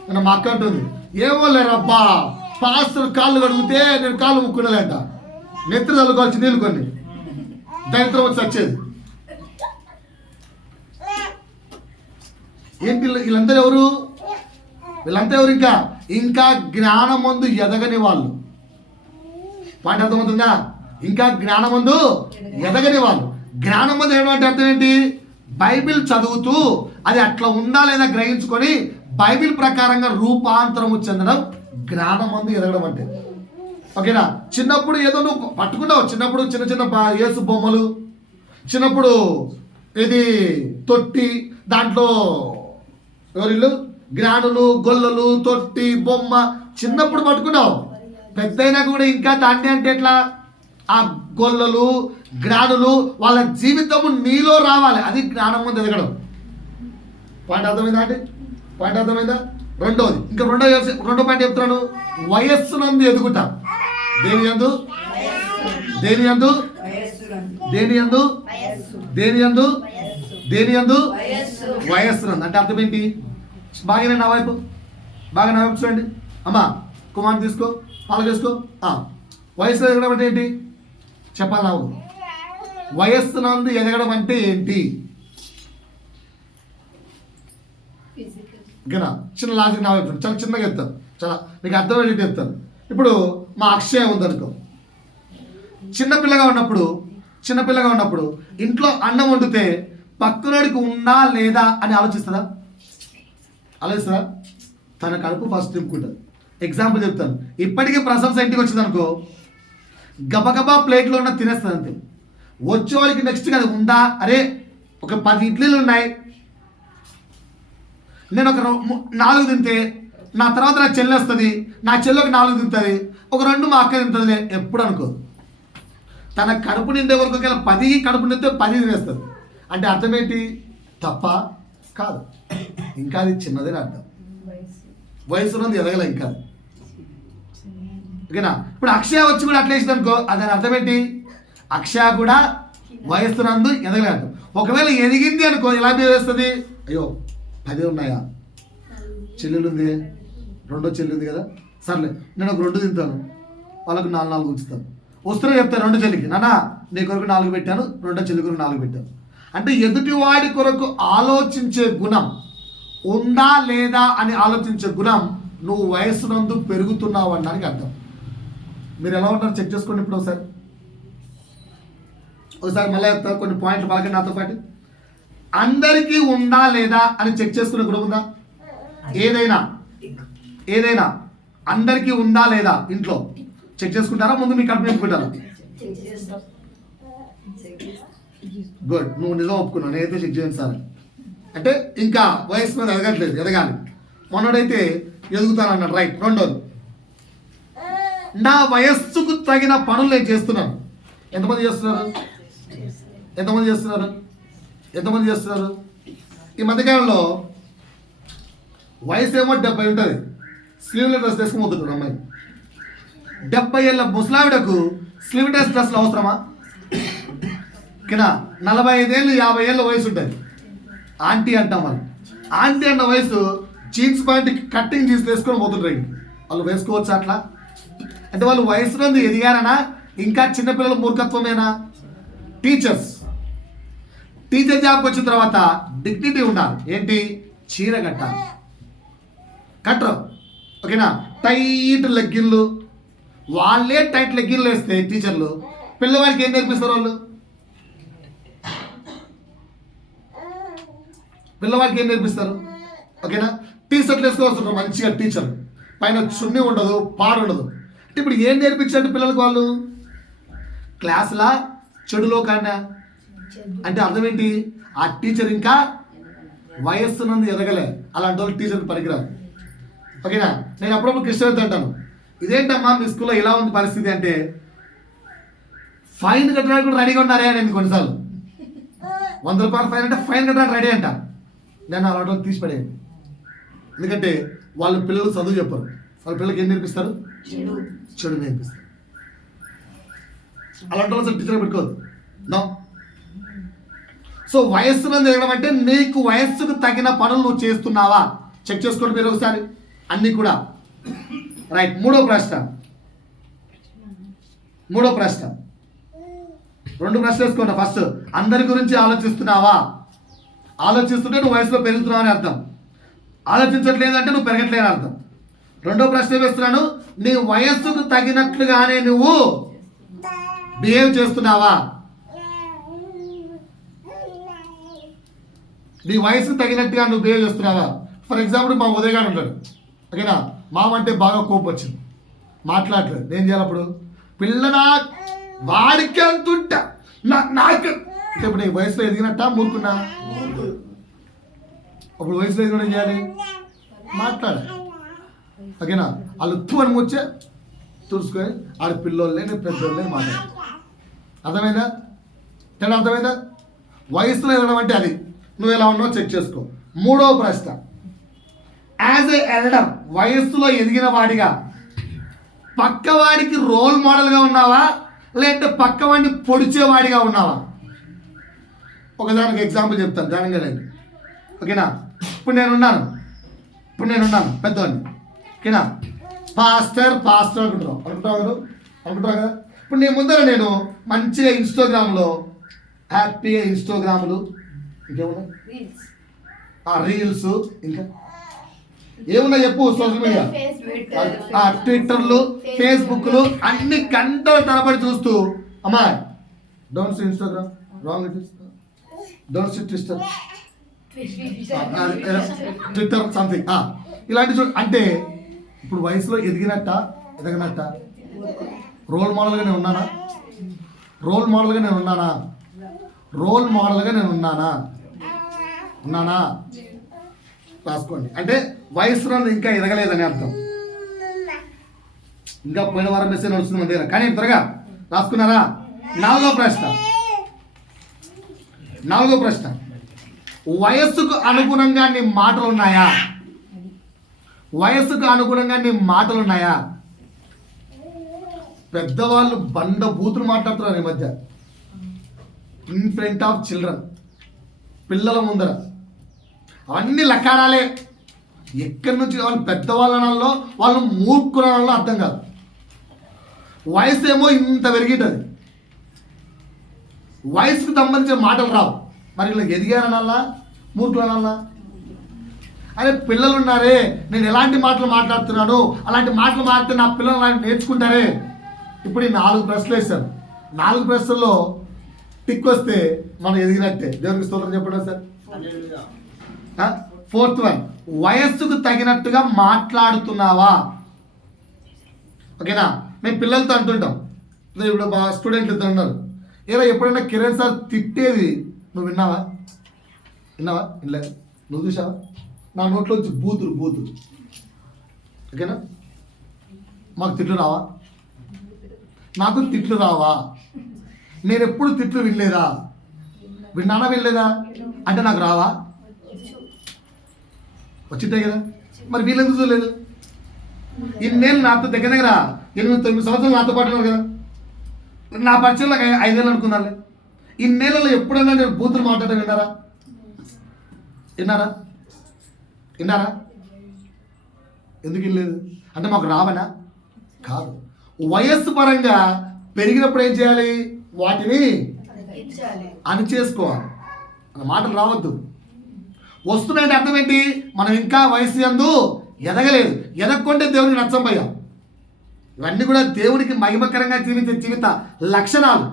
నేను మా అక్క అంటుంది, ఏమో లేరబ్బా పాస్టర్ కాళ్ళు కడిగితే నేను కాళ్ళు ముక్కునేలేంట, నెత్తి చల్లుకోవాల్సి నీళ్ళు కొన్ని దరిద్రం వచ్చి వచ్చేది. ఏంటి వీళ్ళంతా ఎవరు? ఇంకా జ్ఞానం ముందు ఎదగని వాళ్ళు. పాయింట్ అర్థమవుతుందా? ఇంకా జ్ఞానం ముందు ఎదగని వాళ్ళు. జ్ఞానం ముందు ఏమంటే అర్థం ఏంటి? బైబిల్ చదువుతూ అది అట్లా ఉందా లేదా గ్రహించుకొని బైబిల్ ప్రకారంగా రూపాంతరము చెందడం జ్ఞానం ముందు ఎదగడం అంటే. ఓకేనా? చిన్నప్పుడు ఏదో నువ్వు పట్టుకున్నావు, చిన్నప్పుడు చిన్న చిన్న యేసు బొమ్మలు, చిన్నప్పుడు ఇది తొట్టి, దాంట్లో ఎవరిల్లు జ్ఞానులు, గొల్లలు, తొట్టి, బొమ్మ చిన్నప్పుడు పట్టుకున్నావు. పెద్దయినా కూడా ఇంకా దాన్ని అంటే ఎట్లా? ఆ గొల్లలు, జ్ఞానులు వాళ్ళ జీవితము నీలో రావాలి. అది జ్ఞానం ముందు ఎదగడం. పాయింట్ అర్థమైందా అండి? పాయింట్ అర్థమైందా? రెండోది, ఇంకా రెండో పాయింట్ చెప్తున్నాను. వయస్సునందు ఎదుగుట. దేని యందు? దేని యందు? దేని యందు? దేని యందు? దేని యందు? వయస్సునందు. అంటే అర్థం ఏంటి? బాగానే నా వైపు చూడండి. అమ్మా కుమార్ని తీసుకో, పాలు చేసుకో. వయస్సులో ఎదగడం అంటే ఏంటి చెప్పాలి నాకు. వయస్సునందు ఎదగడం అంటే ఏంటి? ఓకేనా? చిన్న లాజిక్ నా వైపు చాలా చిన్నగా చెప్తాను, చాలా నీకు అర్థమయ్యేది చెప్తాను. ఇప్పుడు మా అక్షయ ఉందనుకో, చిన్నపిల్లగా ఉన్నప్పుడు ఇంట్లో అన్నం వండితే పక్కనోడికి ఉందా లేదా అని ఆలోచిస్తుందా? తన కడుపు ఫస్ట్ నింపుకుంటుంది. ఎగ్జాంపుల్ చెప్తాను. ఇప్పటికీ ప్రశంస ఇంటికి వచ్చిందనుకో, గబగబా ప్లేట్లో ఉన్న తినేస్తుంది అంతే. వచ్చేవాడికి నెక్స్ట్ అది ఉందా, అరే ఒక 10 ఇడ్లీలు ఉన్నాయి, నేను ఒక 4 తింటే నా తర్వాత నా చెల్లి వస్తుంది, నా చెల్లి ఒక 4 తింటుంది, ఒక 2 మా అక్క తింటుందిలే ఎప్పుడు అనుకో. తన కడుపు నిండే వరకు 10 కడుపు నిండితే 10 తినేస్తుంది. అంటే అర్థం ఏంటి? తప్ప కాదు, ఇంకా అది చిన్నదే అర్థం. వయసు నుండి ఎదగల ఇంకా. ఓకేనా? ఇప్పుడు అక్షయ వచ్చి కూడా అట్లా వేసింది అనుకో, అదని అర్థం ఏంటి? అక్షయ కూడా వయస్సునందు ఎదగలేదు. ఒకవేళ ఎదిగింది అనుకో, ఎలా వేస్తుంది? అయ్యో 10 ఉన్నాయా, చెల్లెలు ఉంది, 2వ చెల్లి ఉంది కదా, సర్లే నేను ఒక 2 తింటాను, వాళ్ళకు 4 ఉంచుతాను. వస్తున్నా చెప్తాను 2 చెల్లికి, నాన్న నీ కొరకు 4 పెట్టాను, 2వ చెల్లి కొరకు 4 పెట్టాను. అంటే ఎదుటివాడి కొరకు ఆలోచించే గుణం ఉందా లేదా అని ఆలోచించే గుణం నువ్వు వయస్సునందు పెరుగుతున్నావు అనడానికి అర్థం. మీరు ఎలా ఉంటారు చెక్ చేసుకోండి ఇప్పుడు ఒకసారి. ఒకసారి మళ్ళీ కొన్ని పాయింట్లు పలకండి నాతో పాటు. అందరికీ ఉందా లేదా అని చెక్ చేసుకునే గుణం ఉందా? ఏదైనా అందరికీ ఉందా లేదా ఇంట్లో చెక్ చేసుకుంటారా? ముందు మీ కడుపు నింపుకుంటారా? గుడ్, నువ్వు నిజం ఒప్పుకున్నావు, నేనైతే చెక్ చేయండి సార్. అంటే ఇంకా వయసు మీద ఎదగట్లేదు, ఎదగాలి. మొన్నడైతే ఎదుగుతానన్నాడు, రైట్. రెండోది, నా వయస్సుకు తగిన పనులు నేను చేస్తున్నాను. ఎంతమంది చేస్తున్నారు? ఈ మధ్యకాలంలో వయసు ఏమో 70 ఉంటుంది, స్లీవ్లెస్ డ్రెస్ వేసుకుని పోతుంటారు అమ్మాయి. 70 ఏళ్ళ ముసలావిడకు స్లీవ్లెస్ డ్రెస్లు అవసరమా? కినా 45 ఏళ్ళు 50 ఏళ్ళ వయసు ఉంటుంది, ఆంటీ అంటాం మనం. ఆంటీ అన్న వయసు జీన్స్ ప్యాంట్ కట్టింగ్ జీన్స్ వేసుకొని పోతుంటారు. వాళ్ళు వేసుకోవచ్చు అట్లా? అంటే వాళ్ళు వయసులో ఎదిగారనా ఇంకా చిన్నపిల్లల మూర్ఖత్వమేనా? టీచర్ జాబ్కి వచ్చిన తర్వాత డిగ్నిటీ ఉండాలి. ఏంటి? చీర కట్టాలి, కట్టరు. ఓకేనా? టైట్ లెగ్గిన్లు, వాళ్ళే టైట్ లెగ్గిన్లు వేస్తే టీచర్లు పిల్లవాడికి ఏం నేర్పిస్తారు? పిల్లవాడికి ఏం నేర్పిస్తారు? ఓకేనా? టీ షర్ట్లు వేసుకోవాల్సి మంచిగా టీచర్, పైన చున్నీ ఉండదు, పాడు ఉండదు. అంటే ఇప్పుడు ఏం నేర్పించారు పిల్లలకు వాళ్ళు? క్లాసులా చెడులో కానా? అంటే అర్థం ఏంటి? ఆ టీచర్ ఇంకా వయస్సునందు ఎదగలే, అలాంటి వాళ్ళు టీచర్కి పనికిరాదు. ఓకేనా? నేను అప్పుడప్పుడు కృష్ణవేత్త అంటాను, ఇదేంటమ్మా మీ స్కూల్లో ఇలా ఉంది పరిస్థితి అంటే, ఫైన్ కట్టడానికి కూడా రెడీగా ఉన్నారే అని కొన్నిసార్లు. 100 రూపాయలు ఫైన్ అంటే ఫైన్ కట్టడానికి రెడీ అంట. నేను అలాంటి వాళ్ళు తీసిపడేయండి. ఎందుకంటే వాళ్ళు పిల్లలు చదువు చెప్పరు, వాళ్ళ పిల్లలకి ఏం నేర్పిస్తారు? చెడు నేర్పిస్తారు. అలాంటి వాళ్ళు అసలు టీచర్ పెట్టుకోవద్దు. నో. సో వయస్సునందు ఎదగడం అంటే నీకు వయస్సుకు తగిన పనులు నువ్వు చేస్తున్నావా చెక్ చేసుకోండి మీరు ఒకసారి అన్నీ కూడా. రైట్. మూడో ప్రశ్న 2 ప్రశ్నలు వేసుకోండి. ఫస్ట్, అందరి గురించి ఆలోచిస్తున్నావా? ఆలోచిస్తుంటే నువ్వు వయసులో పెరుగుతున్నావు అని అర్థం. ఆలోచించట్లేదంటే నువ్వు పెరగట్లేదని అర్థం. 2వ ప్రశ్న వేస్తున్నాను, నీ వయస్సుకు తగినట్లుగానే నువ్వు బిహేవ్ చేస్తున్నావా? నీ వయసుకు తగినట్టుగా నువ్వు బిహేవ్ చేస్తున్నావా? ఫర్ ఎగ్జాంపుల్ మా ఉదయ్ గారు ఉంటాడు. ఓకేనా? మామంటే బాగా కోపం వచ్చింది, మాట్లాడలేదు. నేను చేయాలి అప్పుడు? పిల్లనా వాడికి అంతుంటా నాకు. ఇప్పుడు నీ వయసులో ఎదిగినట్ట మూర్ఖున్నా? అప్పుడు వయసులో ఎదిగిన ఏం చేయాలి? మాట్లాడాలి. ఓకేనా? వాళ్ళు అని ముచ్చే తుడుచుకొని ఆడ పిల్లోళ్ళే నేను పెద్దోళ్ళే మాట్లాడాలి. అర్థమైందా? తేడా అర్థమైందా? వయసులో ఎదగడం అంటే అది. నువ్వు ఎలా ఉన్నావు చెక్ చేసుకో. 3వ ప్రశ్న, యాజ్ ఏ ఎల్డర్, వయస్సులో ఎదిగిన వాడిగా పక్కవాడికి రోల్ మోడల్గా ఉన్నావా, లేదంటే పక్కవాడిని పొడిచేవాడిగా ఉన్నావా? ఒకదానికి ఎగ్జాంపుల్ చెప్తాను, జాయినింగ్ లేదు. ఓకేనా? ఇప్పుడు నేనున్నాను పెద్దవాడిని. ఓకేనా? పాస్టర్ అనుకుంటావు కదా. ఇప్పుడు నేను ముందర నేను మంచిగా ఇన్స్టాగ్రామ్లో హ్యాపీగా ఇన్స్టాగ్రామ్లు, ఇంకేమున్నా రీల్స్, ఇంకా ఏమున్నా చెప్పు, సోషల్ మీడియా, ట్విట్టర్లు, ఫేస్బుక్లు అన్ని గంటల తరబడి చూస్తూ, అమ్మా don't see Instagram, wrong it is, don't see Twitter something ఇలాంటి అంటే ఇప్పుడు వయసులో ఎదిగినట్ట ఎదగనట్ట? రోల్ మోడల్గా నేను ఉన్నానా? రాసుకోండి. అంటే వయసులో ఇంకా ఎదగలేదని అర్థం. ఇంకా పోయిన వారం మెసేజ్ నడుస్తుంది మన దగ్గర, కానీ త్వరగా రాసుకున్నారా? 4వ ప్రశ్న, వయస్సుకు అనుగుణంగా నీ మాటలు ఉన్నాయా? పెద్దవాళ్ళు బండ బూతులు మాట్లాడుతున్నారు ఈ మధ్య, ఇన్ ఫ్రంట్ ఆఫ్ చిల్డ్రన్, పిల్లల ముందర. అవన్నీ లకారాలే. ఎక్కడి నుంచి వాళ్ళు పెద్దవాళ్ళనల్లో వాళ్ళు మూర్ఖులనల్లో అర్థం కాదు. వయసు ఏమో ఇంత పెరిగిటది, వయసుకు సంబంధించిన మాటలు రావు. మరి ఇలా ఎదిగారనల్లా మూర్ఖులనల్లా? అరే పిల్లలు ఉన్నారే, నేను ఎలాంటి మాటలు మాట్లాడుతున్నాను, అలాంటి మాటలు మాట్లాడితే నా పిల్లలు అలాంటి నేర్చుకుంటారే. ఇప్పుడు ఈ 4 ప్రశ్నలు వేశాను. 4 ప్రశ్నల్లో టిక్ వస్తే మనం ఎదిగినట్టే. దేవునికి స్తోత్రం చెప్పడం సార్. 4th వన్, వయస్సుకు తగినట్టుగా మాట్లాడుతున్నావా? ఓకేనా? మేము పిల్లలతో అంటుంటాం, ఇప్పుడు మా స్టూడెంట్లు ఇద్దరు ఉన్నారు, ఏదో ఎప్పుడైనా కిరణ్ సార్ తిట్టేది నువ్వు విన్నావా? వినలేదు. నువ్వు చూసావా? నా నోట్లో వచ్చి బూతులు. ఓకేనా? మాకు తిట్లు రావా? నాకు తిట్లు రావా? నేను ఎప్పుడు తిట్లు వినలేదా? వినలేదా అంటే నాకు రావా? వచ్చింటాయి కదా. మరి వీళ్ళెందుకు చూడలేదు? ఇన్నేళ్ళు నాతో దగ్గర 8-9 సంవత్సరాలు నాతో పాటు ఉన్నారు కదా. నా పరిచయంలో 5 ఏళ్ళు అనుకున్నాను. ఇన్నేళ్ళలో ఎప్పుడైనా నేను బూతులు మాట్లాడటం విన్నారా? ఎందుకు వినలేదు అంటే మాకు రావనా? కాదు. వయస్సు పరంగా పెరిగినప్పుడు ఏం చేయాలి? వాటిని అణిచేసుకోవాలి. అన్న మాటలు రావద్దు. వస్తున్నాయంటే అర్థం ఏంటి? మనం ఇంకా వయస్సు యందు ఎదగలేదు. ఎదగకుంటే దేవునికి నచ్చంపోయాం. ఇవన్నీ కూడా దేవునికి మహిమకరంగా జీవించే జీవిత లక్షణాలు.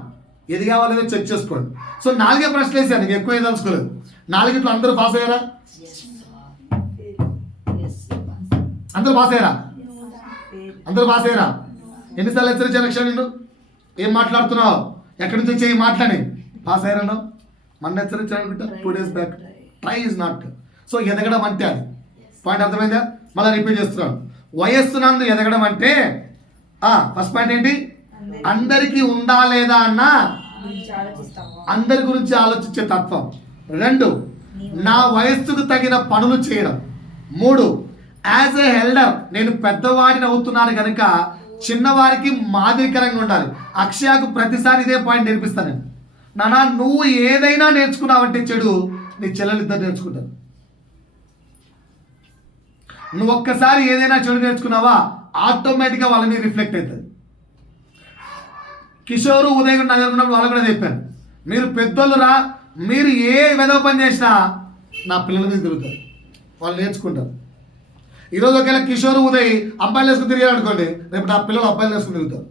ఎదిగేవా లేదో చెక్ చేసుకోండి. సో 4 ప్రశ్నలు వేసాను, ఎక్కువ ఏదలుచుకోలేదు. 4 అందరూ పాస్ అయ్యారా? అందరూ పాస్ అయ్యారా? ఎన్నిసార్లు హెచ్చరించాను లక్ష్యం నిన్ను? ఏం మాట్లాడుతున్నావు? ఎక్కడి నుంచి వచ్చి మాట్లాడి పాస్ అయ్యారన్నావు? మన హెచ్చరించాను అనుకుంటా 2 days back. Try is not. So ఎదగడం అంటే అది. పాయింట్ అర్థమైందా? మళ్ళీ రిపీట్ చేస్తున్నాను. వయస్సునందు ఎదగడం అంటే ఫస్ట్ పాయింట్ ఏంటి? అందరికీ ఉందా లేదా అన్న అందరి గురించి ఆలోచించే తత్వం. 2, నా వయస్సుకు తగిన పనులు చేయడం. 3, యాజ్ ఏ హెల్డర్ నేను పెద్దవాడిని అవుతున్నాను కనుక చిన్నవారికి మాదిరికరంగా ఉండాలి. అక్షయకు ప్రతిసారి ఇదే పాయింట్ నేర్పిస్తాను నేను. నానా నువ్వు ఏదైనా నేర్చుకున్నావంటే చెడు నీ చెల్లెలు ఇద్దరు నేర్చుకుంటారు. నువ్వు ఒక్కసారి ఏదైనా చెడు నేర్చుకున్నావా ఆటోమేటిక్గా వాళ్ళ మీద రిఫ్లెక్ట్ అవుతుంది. కిషోరు ఉదయం నగరున్నప్పుడు వాళ్ళు కూడా చెప్పాను, మీరు పెద్దోళ్ళురా, మీరు ఏ వెదవ పని చేసినా నా పిల్లల మీద తిరుగుతారు, వాళ్ళు నేర్చుకుంటారు. ఈరోజు ఒకవేళ కిషోరు ఉదయ్ అబ్బాయిలు వేసుకుని తిరిగారు అనుకోండి, రేపు నా పిల్లలు అబ్బాయిలు వేసుకుని తిరుగుతారు.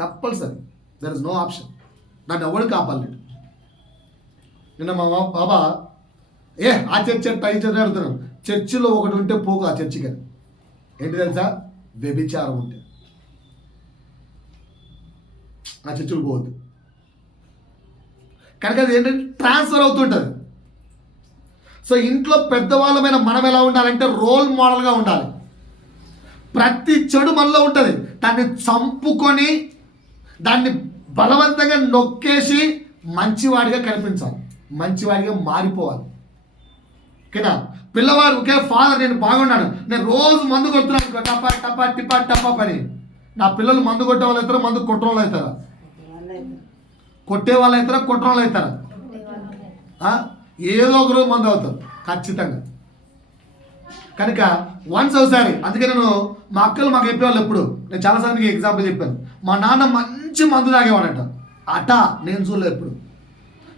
Compulsory. There is no option. దాన్ని ఎవరికి ఆపాలి. నిన్న మా బాబా ఆ చర్చ్ ఈ చర్చ్ అడుగుతున్నాను. చర్చిలో ఒకటి ఉంటే పోకు ఆ చర్చికి. ఏంటి తెలుసా? వ్యభిచారం ఉంటే ఆ చర్చిలు పోవద్దు. కనుక అది ఏంటంటే ట్రాన్స్ఫర్ అవుతుంటుంది. సో ఇంట్లో పెద్దవాళ్ళమైన మనం ఎలా ఉండాలంటే రోల్ మోడల్గా ఉండాలి. ప్రతి చెడు మనలో ఉంటుంది, దాన్ని చంపుకొని దాన్ని బలవంతంగా నొక్కేసి మంచివాడిగా కనిపించాలి, మంచివాడిగా మారిపోవాలి. ఓకేనా? పిల్లవాడు ఒకే ఫాదర్ నేను బాగున్నాను, నేను రోజు మందు కొడుతున్నాను టపా టపా టిపా టపా పని. నా పిల్లలు మందు కొట్టే వాళ్ళు అవుతారా, మందు కొట్టే వాళ్ళు అవుతారా? కొట్టే వాళ్ళు అవుతారా, కొట్టే వాళ్ళు అవుతారా? ఏదో ఒక రోజు మందు అవుతారు ఖచ్చితంగా. కనుక వన్స్ ఒకసారి, అందుకే నేను మా అక్కలు మాకు చెప్పేవాళ్ళు ఎప్పుడు, నేను చాలాసార్లు ఎగ్జాంపుల్ చెప్పాను. మా నాన్న మంచి మందు తాగేవాడట, నేను చూడలేదు ఎప్పుడు.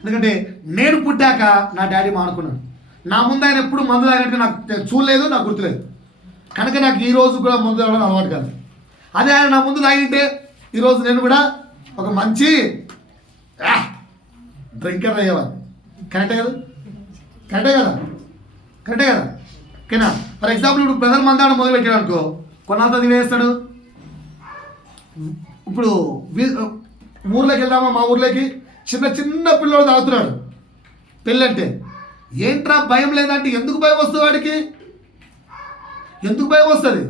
ఎందుకంటే నేను పుట్టాక నా డాడీ మానుకున్నాడు. నా ముందు ఆయన ఎప్పుడు మందు తాగినట్టు నాకు చూడలేదు, నాకు గుర్తులేదు. కనుక నాకు ఈ రోజు కూడా మందు తాగడం అలవాటు కాదు. అదే ఆయన నా ముందు తాగింటే ఈరోజు నేను కూడా ఒక మంచి డ్రింకర్ అయ్యేవాడిని. కరెక్టే కదా? ఓకేనా? ఫర్ ఎగ్జాంపుల్ ఇప్పుడు బ్రదర్ మందాడం మొదలు పెట్టాడు అనుకో, కొన్నాళ్ళతో తినేస్తాడు. ఇప్పుడు ఊర్లోకి వెళ్దామా, మా ఊర్లోకి చిన్న పిల్లోడు తాగుతున్నాడు పెళ్ళంటే, ఏంట్రా భయం లేదంటే ఎందుకు భయం వస్తుంది వాడికి? ఎందుకు భయం వస్తుంది?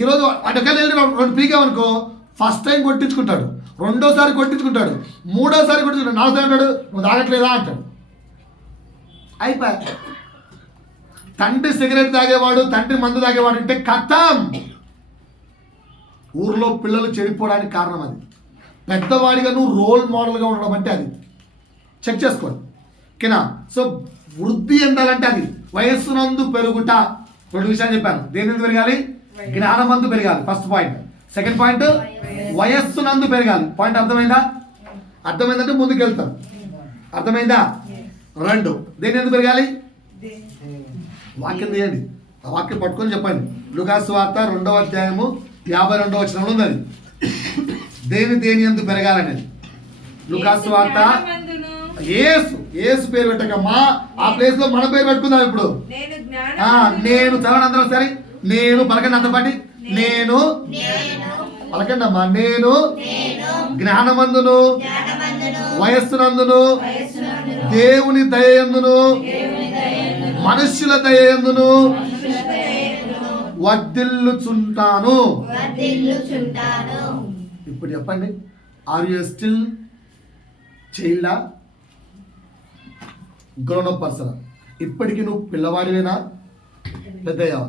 ఈరోజు అటకెళ్ళి వెళ్ళి 2 పీకామనుకో, ఫస్ట్ టైం కొట్టించుకుంటాడు, రెండోసారి కొట్టించుకుంటాడు, మూడోసారి కొట్టించుకుంటాడు, 4వ అంటాడు నువ్వు తాగట్లేదా అంటాడు. అయిపోయా. తండ్రి సిగరెట్ తాగేవాడు, తండ్రి మందు తాగేవాడు అంటే కథం. ఊర్లో పిల్లలు చెడిపోవడానికి కారణం అది. పెద్దవాడిగా నువ్వు రోల్ మోడల్గా ఉండడం అంటే అది. చెక్ చేసుకోండి. ఓకేనా? సో వృద్ధి ఎందాలంటే అది వయస్సునందు పెరుగుట. 2 విషయాలు చెప్పాను. దేని ఎందుకు పెరగాలి? జ్ఞానమందు పెరగాలి, ఫస్ట్ పాయింట్. సెకండ్ పాయింట్ వయస్సునందు పెరగాలి. పాయింట్ అర్థమైందంటే ముందుకు వెళ్తాం. అర్థమైందా? 2 దేని ఎందుకు పెరగాలి? వాక్యం తీయండి, ఆ వాక్యం పట్టుకొని చెప్పండి. లూకాసు వార్త 2వ అధ్యాయము 52వ వచనంలో ఉన్నది. దేని ఎందుకు పెరగాలనేది. లూకాసు వార్త యేసు పేరు పెట్టకమ్మా, ఆ ప్లేస్ లో మన పేరు పెట్టుకుందాం ఇప్పుడు. నేను చదవండి అందరూ సరే. నేను పలకండి అంత పాటి. నేను పలకండి అమ్మా. నేను జ్ఞానమందును వయస్సునందును దేవుని దయయందును మనుష్యుల దయయందును వర్ధిల్లుచుంటాను. ఇప్పుడు చెప్పండి, ఆర్ యు స్టిల్ చైల్డా, గ్రోన్ అప్ పర్సన్? ఇప్పటికీ నువ్వు పిల్లవాడివేనా, పెద్దయ్యావా?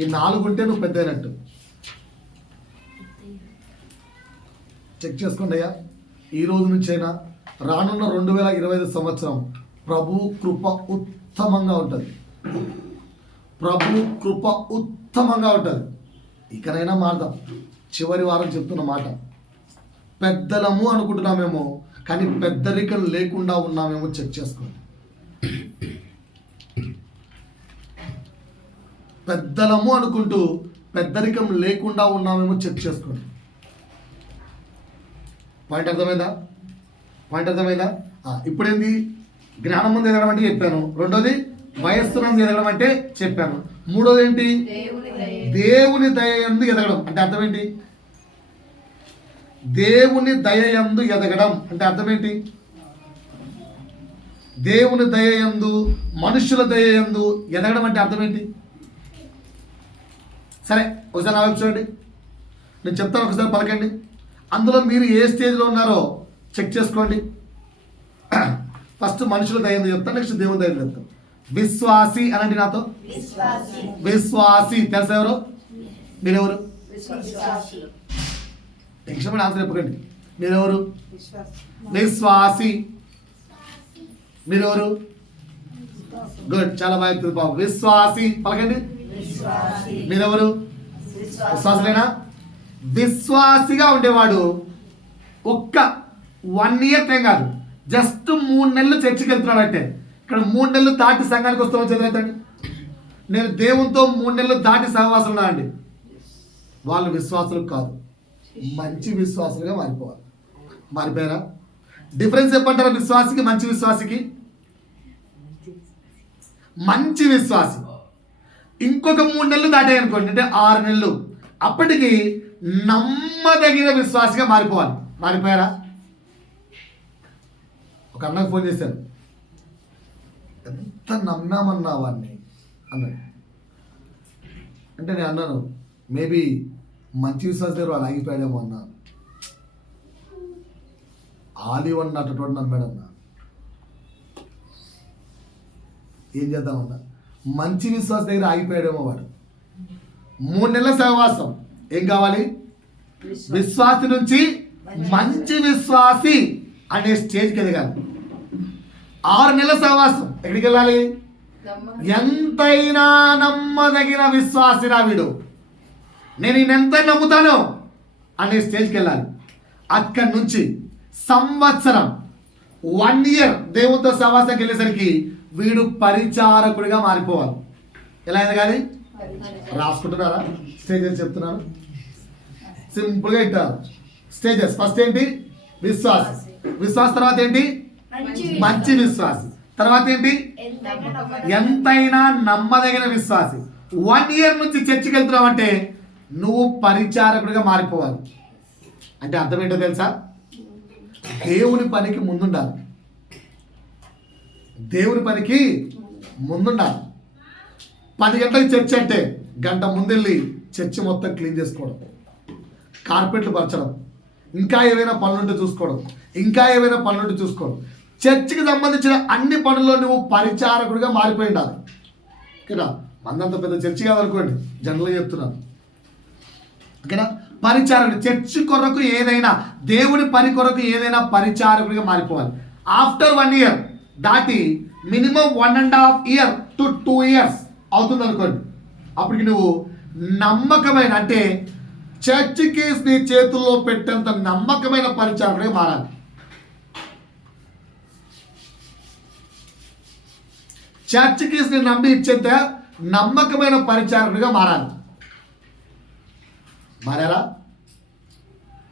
ఈ 4 ఉంటే నువ్వు పెద్ద అయినట్టు. చెక్ చేసుకోండి అయ్యా. ఈ రోజు నుంచైనా రానున్న 2025 సంవత్సరం ప్రభు కృప ఉత్తమంగా ఉంటుంది. ప్రభు కృప ఉత్తమంగా ఉంటుంది. ఇకనైనా మారదాం. చివరి వారం చెప్తున్న మాట, పెద్దలము అనుకుంటున్నామేమో కానీ పెద్దరికం లేకుండా ఉన్నామేమో చెక్ చేసుకోండి. పెద్దలము అనుకుంటూ పెద్దరికం లేకుండా ఉన్నామేమో చెక్ చేసుకోండి. పాయింట్ అర్థమైందా? ఇప్పుడేంది, జ్ఞానం ముందు ఎదగడం అంటే చెప్పాను. రెండోది వయస్సునందు ఎదగడం అంటే చెప్పాను. మూడోది ఏంటి, దేవుని దయయందు ఎదగడం అంటే అర్థం ఏంటి? దేవుని దయయందు ఎదగడం అంటే అర్థం ఏంటి? దేవుని దయయందు మనుషుల దయయందు ఎదగడం అంటే అర్థం ఏంటి? సరే, ఒకసారి నా వైపు చూడండి, నేను చెప్తాను, ఒకసారి పలకండి. అందులో మీరు ఏ స్టేజ్లో ఉన్నారో చెక్ చేసుకోండి. ఫస్ట్ మనుషుల దయయందు చెప్తాను, నెక్స్ట్ దేవుని దయయందు చెప్తాను. విశ్వాసి అనండి నాతో. విశ్వాసి తెలుసా ఎవరు? మీరెవరు? టెన్షన్ ఆన్సర్ చెప్పకండి. మీరెవరు? విశ్వాసి. మీరెవరు? గుడ్, చాలా బాగా చెప్తుంది బాబు. విశ్వాసి పలకండి. మీరెవరు? విశ్వాసులేనా? విశ్వాసిగా ఉండేవాడు ఒక్క 1 ఇయర్ టైం కాదు, జస్ట్ 3 నెలలు చర్చికి వెళ్తున్నాడు అంటే, ఇక్కడ 3 నెలలు దాటి సంఘానికి వస్తామని చదివేతండి. నేను దేవునితో 3 నెలలు దాటి సహవాసం ఉన్నా అండి. వాళ్ళు విశ్వాసులు కాదు, మంచి విశ్వాసులుగా మారిపోవాలి. మారిపోయారా? డిఫరెన్స్ చెప్పంటారా విశ్వాసికి మంచి విశ్వాసికి? మంచి విశ్వాసి ఇంకొక 3 నెలలు దాటాయి అనుకోండి, అంటే 6 నెలలు, అప్పటికి నమ్మదగిన విశ్వాసిగా మారిపోవాలి. మారిపోయారా? ఒక అన్నకు ఫోన్ చేశాను, ఎంత నమ్మామన్నా వాడిని అన్నాడు. అంటే నేను అన్నాను, మేబీ మంచి విశ్వాస దగ్గర వాళ్ళు ఆగిపోయాడేమో అన్నాను. ఆలివ్ అన్నటువంటి నమ్మాడన్నా. ఏం చేద్దామన్నా, మంచి విశ్వాస దగ్గర ఆగిపోయాడేమో వాడు. 3 నెలల సహవాసం ఏం కావాలి? విశ్వాసి నుంచి మంచి విశ్వాసి అనే స్టేజ్కి ఎదగాలి. 6 నెలల సహవాసం ఎక్కడికి వెళ్ళాలి? ఎంతైనా నమ్మదగిన విశ్వాసిరా వీడు, నేను ఈయనెంత నమ్ముతాను అనే స్టేజ్కి వెళ్ళాలి. అక్కడి నుంచి సంవత్సరం 1 ఇయర్ దేవునితో సహవాసంకి వెళ్ళేసరికి వీడు పరిచారకుడిగా మారిపోవాలి. ఎలా ఎదగాలి? రాసుకుంటున్నారా? స్టేజెస్ చెప్తున్నాను, సింపుల్గా ఇట్టారు. స్టేజెస్ ఫస్ట్ ఏంటి? విశ్వాసం. విశ్వాస తర్వాత ఏంటి? మంచి విశ్వాసి. తర్వాత ఏంటి? ఎంతైనా నమ్మదగిన విశ్వాసి. 1 ఇయర్ నుంచి చర్చికి వెళ్తున్నావు అంటే నువ్వు పరిచారకుడిగా మారిపోవాలి. అంటే అర్థం ఏంటో తెలుసా? దేవుని పనికి ముందుండాలి. దేవుని పనికి ముందుండాలి. 10 గంటలకు చర్చ్ అంటే గంట ముందెళ్ళి చర్చి మొత్తం క్లీన్ చేసుకోవడం, కార్పెట్లు పరచడం, ఇంకా ఏవైనా పనులుంటే చూసుకోవడం, చర్చికి సంబంధించిన అన్ని పనుల్లో నువ్వు పరిచారకుడిగా మారిపోయి ఉండాలి. ఓకేనా? మందంత పెద్ద చర్చి కాదనుకోండి, జనరల్గా చెప్తున్నాను. ఓకేనా? పరిచారకుడు, చర్చి కొరకు ఏదైనా, దేవుని పని కొరకు ఏదైనా పరిచారకుడిగా మారిపోవాలి. ఆఫ్టర్ 1 ఇయర్ దాటి మినిమం 1.5 ఇయర్ to 2 ఇయర్స్ అవుతుంది అనుకోండి, అప్పటికి నువ్వు నమ్మకమైన, అంటే చర్చ్ కేసు నీ చేతుల్లో పెట్టేంత నమ్మకమైన పరిచారకుడిగా మారాలి. చర్చ్ కేసు ని నమ్మి ఇచ్చేంత నమ్మకమైన పరిచారకుడిగా మారాలి. మారారా?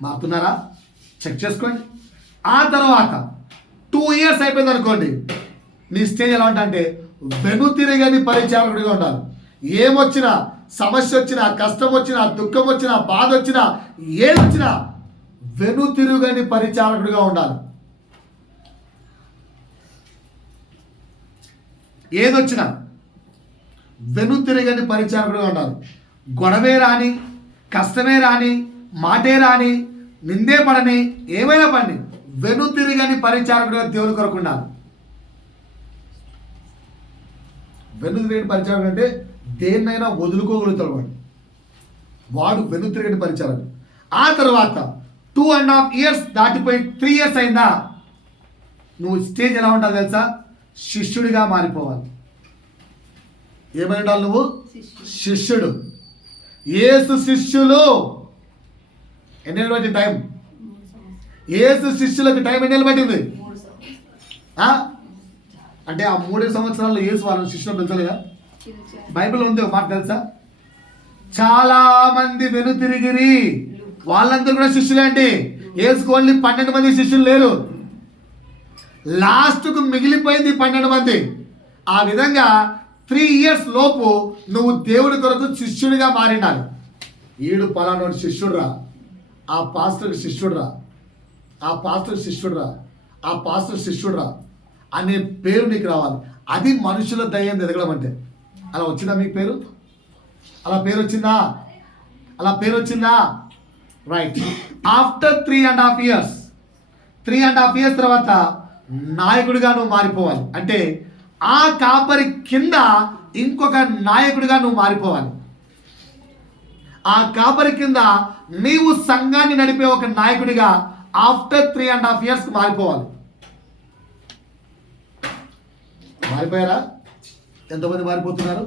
మారుతున్నారా? చెక్ చేసుకోండి. ఆ తర్వాత 2 years అయిపోయింది అనుకోండి, నీ స్టేజ్ ఎలా అంటే వెనుతిరగని పరిచారకుడిగా ఉండాలి. ఏమొచ్చినా, సమస్య వచ్చినా, కష్టం వచ్చినా, దుఃఖం వచ్చినా, బాధ వచ్చినా, ఏదొచ్చినా వెనుతిరుగని పరిచారకుడిగా ఉండాలి. ఏదొచ్చినా వెనుతిరగని పరిచారకుడిగా ఉండాలి. గొడవే రాని, కష్టమే రాని, మాటే రాని, నిందే పడని, ఏమైనా పడని వెనుతిరగని పరిచారకుడిగా దేవుని కొరకు ఉండాలి. వెనుతిరగని పరిచారకుడు అంటే దేన్నైనా వదులుకోగలుగుతాడు వాడు వెనుతిరగని పరిచారకుడు. ఆ తర్వాత 2.5 years దాటిపోయి 3 years అయిందా, నువ్వు స్టేజ్ ఎలా ఉండాలి తెలుసా? శిష్యుడిగా మారిపోవాలి. ఏమై ఉండాలి నువ్వు? శిష్యుడు. యేసు శిష్యులు ఎన్నేళ్ళు పట్టింది టైం? యేసు శిష్యులకు టైం ఎన్నేళ్ళు పట్టింది? అంటే ఆ 3 సంవత్సరాల్లో యేసు వాళ్ళని శిష్యులు పిలుచలేదా? బైబిల్ ఉంది ఒక మాట తెలుసా? చాలా మంది వెనుతిరిగిరి, వాళ్ళందరూ కూడా శిష్యులే అండి. యేసుకు ఓన్లీ 12 మంది శిష్యులు లేరు, లాస్ట్కు మిగిలిపోయింది 12 మంది. ఆ విధంగా 3 years లోపు నువ్వు దేవుడి కొరకు శిష్యుడిగా మారినాడు. ఈడు పలానోడు శిష్యుడురా, ఆ పాస్టర్ శిష్యుడురా, ఆ పాస్టర్ శిష్యుడురా, ఆ పాస్టర్ శిష్యుడురా అనే పేరు నీకు రావాలి. అది మనుషుల దయ్యం ఎదగడం అంటే. అలా వచ్చిందా మీకు పేరు? అలా పేరు వచ్చిందా? అలా పేరు వచ్చిందా? రైట్. ఆఫ్టర్ 3.5 years, 3.5 years తర్వాత నాయకుడిగా నువ్వు మారిపోవాలి. అంటే ఆ కాపరి కింద ఇంకొక నాయకుడిగా నువ్వు మారిపోవాలి. ఆ కాపరి కింద నీవు సంఘాన్ని నడిపే ఒక నాయకుడిగా ఆఫ్టర్ 3.5 years మారిపోవాలి. మారిపోయారా? ఎంతమంది మారిపోతున్నారు?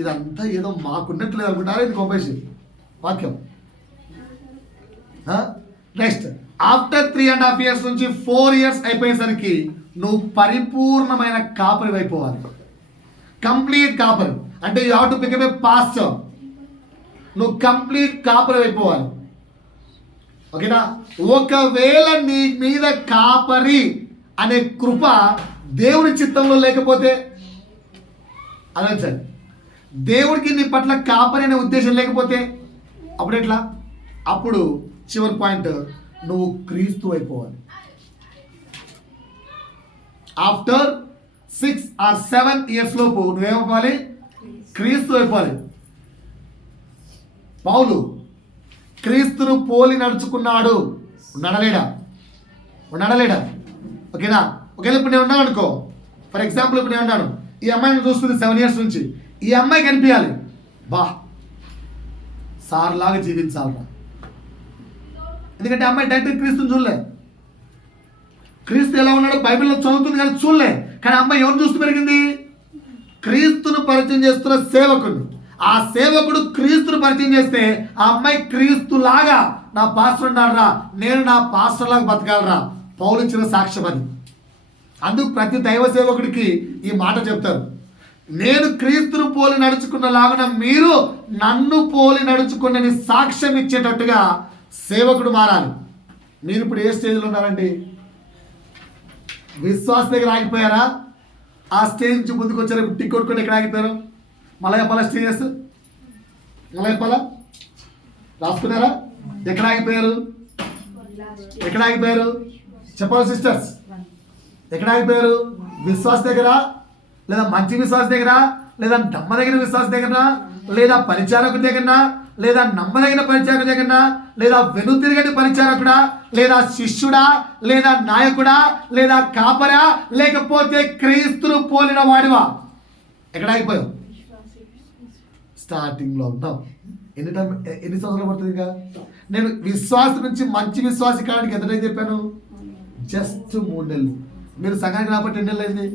ఇదంతా ఏదో మాకున్నట్లేదు అనుకుంటారా? ఇది కొమ్మేసి వాక్యం. నెక్స్ట్ ఆఫ్టర్ 3.5 years నుంచి 4 years అయిపోయేసరికి నువ్వు పరిపూర్ణమైన కాపరి అయిపోవాలి. కంప్లీట్ కాపరి అంటే you have to become a pastor. నువ్వు కంప్లీట్ కాపరి అయిపోవాలి. ఓకేనా? ఒకవేళ నీ మీద కాపరి అనే కృప దేవుడి చిత్తంలో లేకపోతే, అదే సార్, దేవుడికి నీ పట్ల కాపరి అనే ఉద్దేశం లేకపోతే అప్పుడు ఎట్లా? అప్పుడు చివరి పాయింట్, నువ్వు క్రీస్తు అయిపోవాలి. ఆఫ్టర్ 6 or 7 years లోపు నువ్వేమైపోవాలి? క్రీస్తు అయిపోవాలి. పౌలు క్రీస్తును పోలి నడుచుకున్నాడు. నడలేడా? నడలేడా? ఓకేనా? ఒకవేళ ఇప్పుడు నేను ఉన్నాను అనుకో, ఫర్ ఎగ్జాంపుల్ ఇప్పుడు నేను ఉన్నాను, ఈ అమ్మాయిని చూస్తుంది 7 years నుంచి, ఈ అమ్మాయి కనిపించాలి, బా సార్ లాగా జీవించాలరా. ఎందుకంటే అమ్మాయి డైరెక్ట్ క్రీస్తుని చూడలే. క్రీస్తు ఎలా ఉన్నాడో బైబిల్లో చదువుతుంది కానీ చూడలే. కానీ అమ్మాయి ఎవరు చూస్తూ పెరిగింది? క్రీస్తును పరిచయం చేస్తున్న సేవకుడు. ఆ సేవకుడు క్రీస్తును పరిచయం చేస్తే ఆ అమ్మాయి క్రీస్తు లాగా, నా పాస్టర్ ఉన్నాడురా, నేను నా పాస్టర్ లాగా బతకాలరా. పౌలు ఇచ్చిన సాక్ష్యం అది. అందుకు ప్రతి దైవ సేవకుడికి ఈ మాట చెప్తారు, నేను క్రీస్తును పోలి నడుచుకున్న లాగున మీరు నన్ను పోలి నడుచుకున్నని సాక్ష్యం ఇచ్చేటట్టుగా సేవకుడు మారాలి. మీరు ఇప్పుడు ఏ స్టేజ్లో ఉన్నారండి? విశ్వాస దగ్గర ఆగిపోయారా? ఆ స్టేజ్ నుంచి ముందుకు వచ్చారు, టిక్ కొట్టుకొని ఎక్కడ ఆగిపోయారు? మలయపాల స్టేజెస్, మలయపాల రాసుకున్నారా? ఎక్కడ ఆగిపోయారు? ఎక్కడ ఆగిపోయారు చెప్పాలి సిస్టర్స్? ఎక్కడ ఆగిపోయారు? విశ్వాస దగ్గర, లేదా మంచి విశ్వాస దగ్గర, లేదా నమ్మదగిన విశ్వాస దగ్గర, లేదా పరిచారకుడి దగ్గర, లేదా నమ్మదగిన పరిచారకుడి దగ్గర, లేదా వెనుతిరగని పరిచారకుడా, లేదా శిష్యుడా, లేదా నాయకుడా, లేదా కాపరా, లేకపోతే క్రీస్తును పోలిన వాడివా? ఎక్కడ ఆగిపోయావు? స్టార్టింగ్లో ఉన్నాం. ఎన్ని సంవత్సరాలు పడుతుంది? ఇంకా నేను విశ్వాసం నుంచి మంచి విశ్వాసి కాడానికి ఎంత టైం చెప్పాను? జస్ట్ 3 నెలలు. మీరు సంఘానికి రాబట్టి ఎన్ని నెలలు అయింది?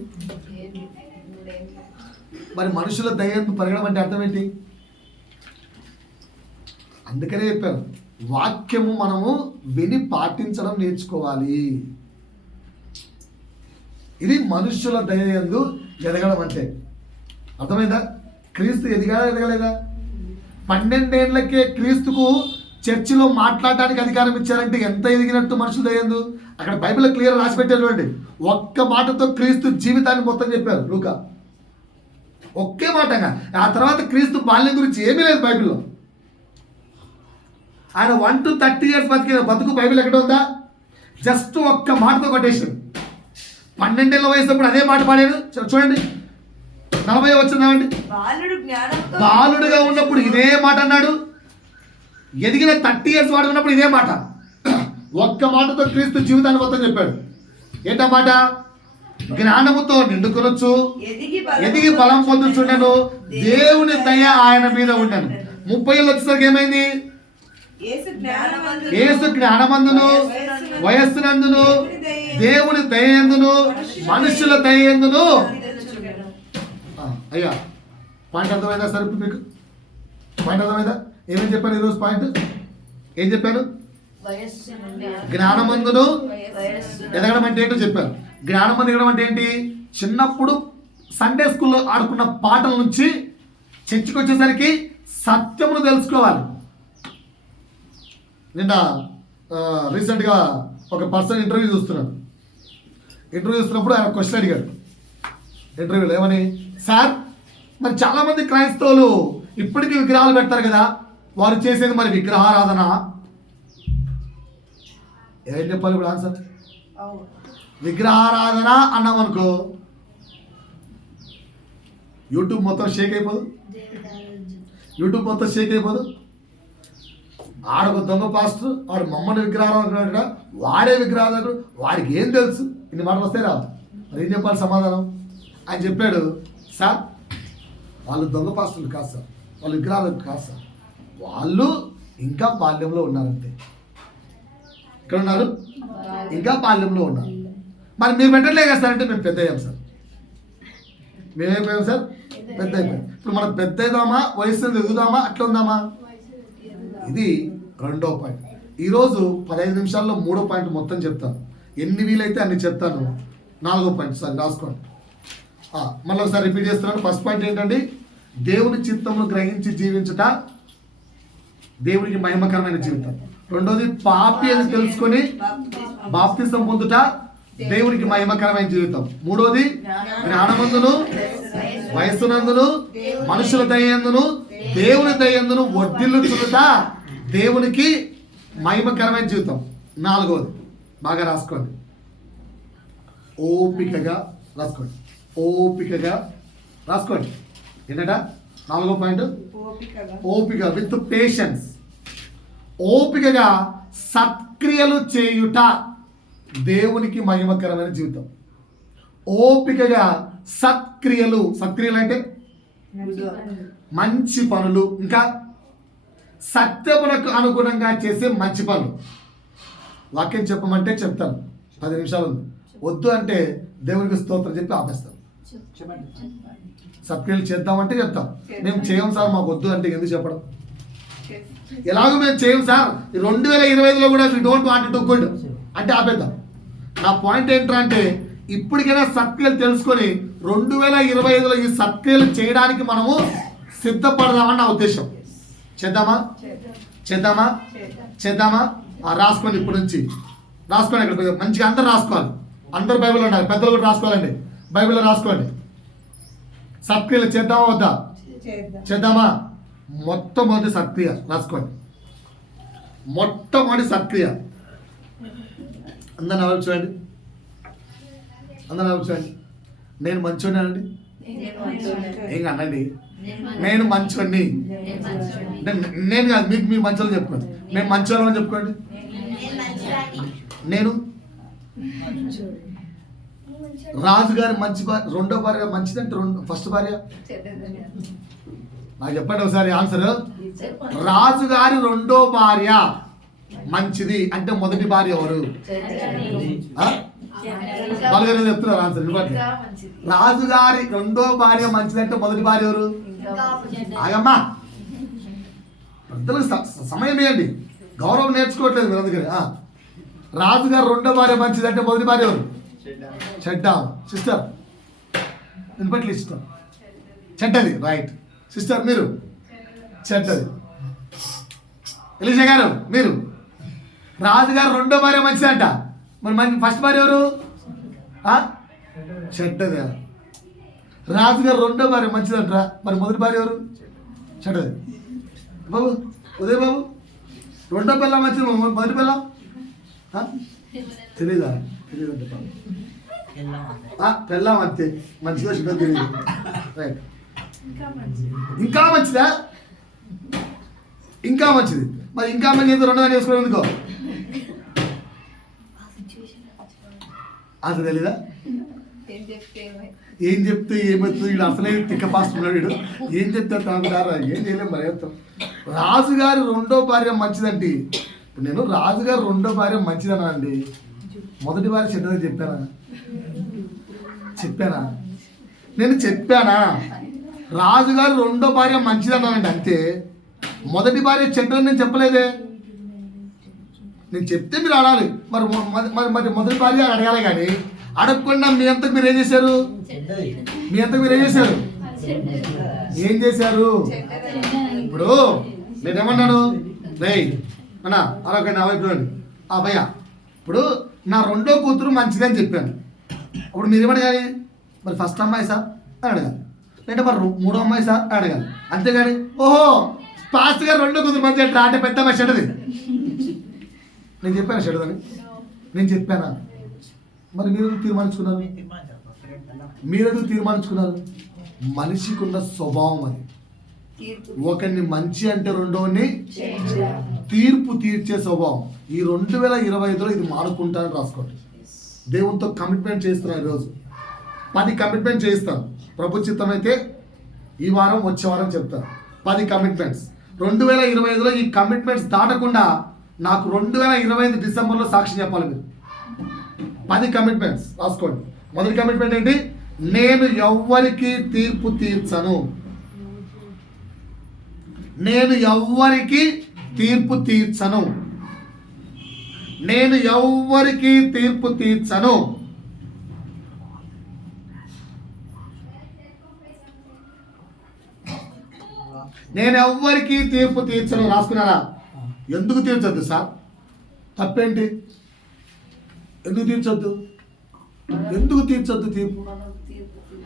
మరి మనుషుల దయ్యం పెరగడం అంటే అర్థం ఏంటి? అందుకనే చెప్పాను, వాక్యము మనము విని పాటించడం నేర్చుకోవాలి. ఇది మనుషుల దయ్యందు ఎదగడం అంటే. అర్థమైందా? క్రీస్తు ఎదగలేదా? 12 ఏళ్లకే క్రీస్తుకు చర్చిలో మాట్లాడడానికి అధికారం ఇచ్చారంటే ఎంత ఎదిగినట్టు మనుషులు దయ్యందు. అక్కడ బైబిల్ క్లియర్ రాసి పెట్టారు చూడండి. ఒక్క మాటతో క్రీస్తు జీవితాన్ని మొత్తం చెప్పారు లూకా. ఒకే మాటగా. ఆ తర్వాత క్రీస్తు బాల్యం గురించి ఏమీ లేదు బైబిల్లో. ఆయన 1 to 30 years బతికిన బతుకు బైబిల్ ఎక్కడ ఉందా? జస్ట్ ఒక్క మాటతో కొటేషన్. 12 ఏళ్ళ వయసుప్పుడు అదే మాట పాడాడు. చూడండి 40 వచ్చిందామండి. బాలుడుగా ఉన్నప్పుడు ఇదే మాట అన్నాడు. ఎదిగిన 30 years వాడు ఉన్నప్పుడు ఇదే మాట. ఒక్క మాటతో క్రీస్తు జీవితాన్ని మొత్తం చెప్పాడు. ఏంటా మాట? జ్ఞానముతో నిండుకొనొచ్చు, ఎదిగి బలం పొందుచుండెను, దేవుని దయ ఆయన మీద ఉండెను. 30 ఏళ్ళు వచ్చేసరికి ఏమైంది? యేసు జ్ఞానమందును, వయస్సునందును, దేవుని దయందును, మనుషుల దయందును. అయ్యా పాయింట్ అర్థమైందా సార్? ఇప్పుడు మీకు పాయింట్ అర్థమైందా? ఏమేమి చెప్పాను ఈరోజు పాయింట్? ఏం చెప్పాను? జ్ఞానమందును ఎదగడం అంటే ఏంటో చెప్పాను. జ్ఞానమందు ఎదగడం అంటే ఏంటి? చిన్నప్పుడు సండే స్కూల్లో ఆడుకున్న పాటల నుంచి చర్చికి వచ్చేసరికి సత్యమును తెలుసుకోవాలి. నిన్న రీసెంట్గా ఒక పర్సన్ ఇంటర్వ్యూ చూస్తున్నప్పుడు ఆయన క్వశ్చన్ అడిగాడు ఇంటర్వ్యూలో. ఏమని? సార్, మరి చాలామంది క్రైస్తవులు ఇప్పటికీ విగ్రహాలు పెడతారు కదా, వారు చేసేది మరి విగ్రహారాధన? ఏం చెప్పాలి ఇప్పుడు ఆన్సర్? విగ్రహారాధన అన్నాం అనుకో యూట్యూబ్ మొత్తం షేక్ అయిపోదు. ఆడొక దొంగ పాస్టర్, వాడు మమ్మల్ని విగ్రహారాధన, వాడే విగ్రహారాధకుడు, వాడికి ఏం తెలుసు? ఇన్ని మాటలు వస్తాయి రా. మరి ఏం చెప్పాలి సమాధానం? ఆయన చెప్పాడు, సార్ వాళ్ళు దొంగ పాస్టర్లు కాదు సార్, వాళ్ళు విగ్రహాలు కాదు సార్, వాళ్ళు ఇంకా బాల్యంలో ఉన్నారంతే. ఇక్కడ ఉన్నారు, ఇంకా బాల్యంలో ఉన్నారు. మరి మీరు పెట్టలే కదా సార్ అంటే మేము పెద్ద అయ్యాం సార్. మేమైపోయాం సార్, పెద్ద అయిపోయాం. ఇప్పుడు మనం పెద్ద అవుదామా, వయసు ఎదుగుదామా, అట్లా ఉందామా? ఇది 2వ పాయింట్. ఈరోజు 15 నిమిషాల్లో 3వ పాయింట్ మొత్తం చెప్తాను. ఎన్ని వీలైతే అన్ని చెప్తాను. 4వ పాయింట్ సార్ రాసుకోండి. మళ్ళీ ఒకసారి రిపీట్ చేస్తున్నాను. ఫస్ట్ పాయింట్ ఏంటండి? దేవుని చిత్తమును గ్రహించి జీవించుట దేవునికి మహిమకరమైన జీవితం. 2వది పాపి అని తెలుసుకొని బాప్తిసం పొందుట దేవునికి మహిమకరమైన జీవితం. 3వది జ్ఞానమందును, వయస్సునందును, మనుషుల దయందును, దేవుని దయందును వర్ధిల్లుచుట దేవునికి మహిమకరమైన జీవితం. 4వది బాగా రాసుకోండి, ఓపికగా రాసుకోండి. ఏంటంట 4వ పాయింట్? ఓపిక, విత్ పేషెన్స్. ఓపికగా సత్క్రియలు చేయుట దేవునికి మహిమకరమైన జీవితం. ఓపికగా సత్క్రియలు అంటే మంచి పనులు, ఇంకా సత్యమునకు అనుగుణంగా చేసే మంచి పనులు. వాక్యం చెప్పమంటే చెప్తాను, 10 నిమిషాలు ఉంది. వద్దు అంటే దేవునికి స్తోత్రం చెప్పి ఆపేస్తాను. సత్క్రియలు చేద్దామంటే చెప్తాం. మేము చేయం సార్, మాకు వద్దు అంటే ఎందుకు చెప్పడం? ఎలాగో మేము చేయం సార్, 2025లో కూడా we don't want to good అంటే ఆపేద్దాం. నా పాయింట్ ఏంటంటే ఇప్పటికైనా సత్క్రియలు తెలుసుకొని 2025లో ఈ సత్క్రియలు చేయడానికి మనము సిద్ధపడదామని నా ఉద్దేశం. చేద్దామా? రాసుకోండి, ఇప్పటి నుంచి రాసుకోండి. ఇక్కడ మంచిగా అందరూ రాసుకోవాలి. అందరూ బైబిల్ ఉండాలి, పెద్దలు కూడా రాసుకోవాలండి. బైబిల్లో రాసుకోండి. సత్క్రియలు చేద్దామా వద్దా? చేద్దామా? మొట్టమొదటి సత్క్రియ రాసుకోండి. మొట్టమొదటి సత్క్రియ అందరిని ఎవరు చూడండి, నేను మంచోడినండి. ఏం అనండి, నేను మంచోడిని. నేను కాదు, మీకు మంచోళ్ళని చెప్పుకోండి. మేము మంచోళ్ళని చెప్పుకోండి. నేను రాజుగారి మంచి భార్య, 2వ భార్య మంచిదంటే ఫస్ట్ భార్య? నాకు చెప్పండి ఒకసారి ఆన్సర్. రాజుగారి 2వ భార్య మంచిది అంటే మొదటి భార్య ఎవరు? వాళ్ళగారు చెప్తున్నారు ఆన్సర్. రాజుగారి 2వ భార్య మంచిది అంటే మొదటి భార్య ఎవరు? ఆగమ్మా, పెద్దలకు సమయం ఇవ్వండి. గౌరవం నేర్చుకోవట్లేదు మీరు అందుకని. రాజుగారు 2వ భార్య మంచిది అంటే మొదటి భార్య ఎవరు? చెడ్డ సిస్టర్, వినపట్లే సిస్టర్, చెడ్డది. రైట్ సిస్టర్, మీరు చెడ్డది. ఎలీషా గారు మీరు రాజుగారు రెండో భార్య మంచిదంట, మరి ఫస్ట్ భార్య ఎవరు? చెడ్డది. రాజుగారు రెండో భార్య మంచిదంటారా, మరి మొదటి భార్య ఎవరు? చెడ్డది. బాబు ఉదయ్ బాబు, రెండో పిల్ల మంచిది, మొదటి పిల్ల తెలీదా? తెలియదంట పెళ్ళాం అంతే, మంచిగా చెడ్డ తెలియదు. రైట్, ఇంకా మంచిదా? ఇంకా మంచిది. మరి ఇంకా మంచి అయితే రెండో దాన్ని వేసుకుని ఎందుకో అది తెలీదా? ఏం చెప్తే ఏమవుతుంది? వీడు అసలే తిక్కపాస్తున్నాడు వీడు. ఏం చెప్తే తాగుతారా? ఏం చేయలేం మరి. రాజుగారి రెండో భార్య మంచిదండి. నేను రాజుగారు రెండో భార్య మంచిదనా అండి, మొదటి భార్య చెడ్డదని చెప్పానా? నేను చెప్పానా? రాజుగారు రెండో భార్య మంచిదన్నానండి అంతే, మొదటి భార్య చెడ్డని నేను చెప్పలేదే. నేను చెప్తే మీరు అడాలి. మరి మరి మరి మొదటి భార్య అడగాలి, కానీ అడగకుండా మీ అంతకు మీరు ఏం చేశారు? ఏం చేశారు? ఇప్పుడు నేనేమన్నాను? రేయ్ అన్నా అరొకండి, ఆ వైపు భయ్యా, ఇప్పుడు నా రెండో కూతురు మంచిదని చెప్పాను. అప్పుడు మీరు ఏమడగాలి? మరి ఫస్ట్ అమ్మాయి సార్ అని అడగాలి, లేదంటే మరి మూడో అమ్మాయి సార్ అని అడగాలి. అంతేగాని ఓహో పాస్ట్ గారు రెండో కూతురు మంచి అంటారా అంటే పెద్ద అమ్మాయి చెడ్డది. నేను చెప్పాను చెడ్డదని, నేను చెప్పానా? మరి మీరు తీర్మానించుకున్నారు? మీరెందుకు తీర్మానించుకున్నారు? మనిషికి ఉన్న స్వభావం అది. ఒకరిని మంచి అంటే రెండోని తీర్పు తీర్చే స్వభావం. ఈ 2025లో ఇది మానుకుంటానని రాసుకోండి. దేవునితో కమిట్మెంట్ చేస్తున్నాను. ఈరోజు 10 కమిట్మెంట్ చేయిస్తాను. ప్రభు చిత్తం అయితే ఈ వారం వచ్చే వారం చెప్తాను. 10 కమిట్మెంట్స్ 2025లో. ఈ కమిట్మెంట్స్ దాటకుండా నాకు 2025 డిసెంబర్లో సాక్షి చెప్పాలి మీరు. 10 కమిట్మెంట్స్ రాసుకోండి. మొదటి కమిట్మెంట్ ఏంటి? నేను ఎవ్వరికి తీర్పు తీర్చను. నేను ఎవ్వరికి తీర్పు తీర్చను. నేను ఎవ్వరికి తీర్పు తీర్చను. నేను ఎవ్వరికి తీర్పు తీర్చను. రాసుకున్నారా? ఎందుకు తీర్చొద్దు సార్? తప్పేంటి? ఎందుకు తీర్చొద్దు? ఎందుకు తీర్చొద్దు?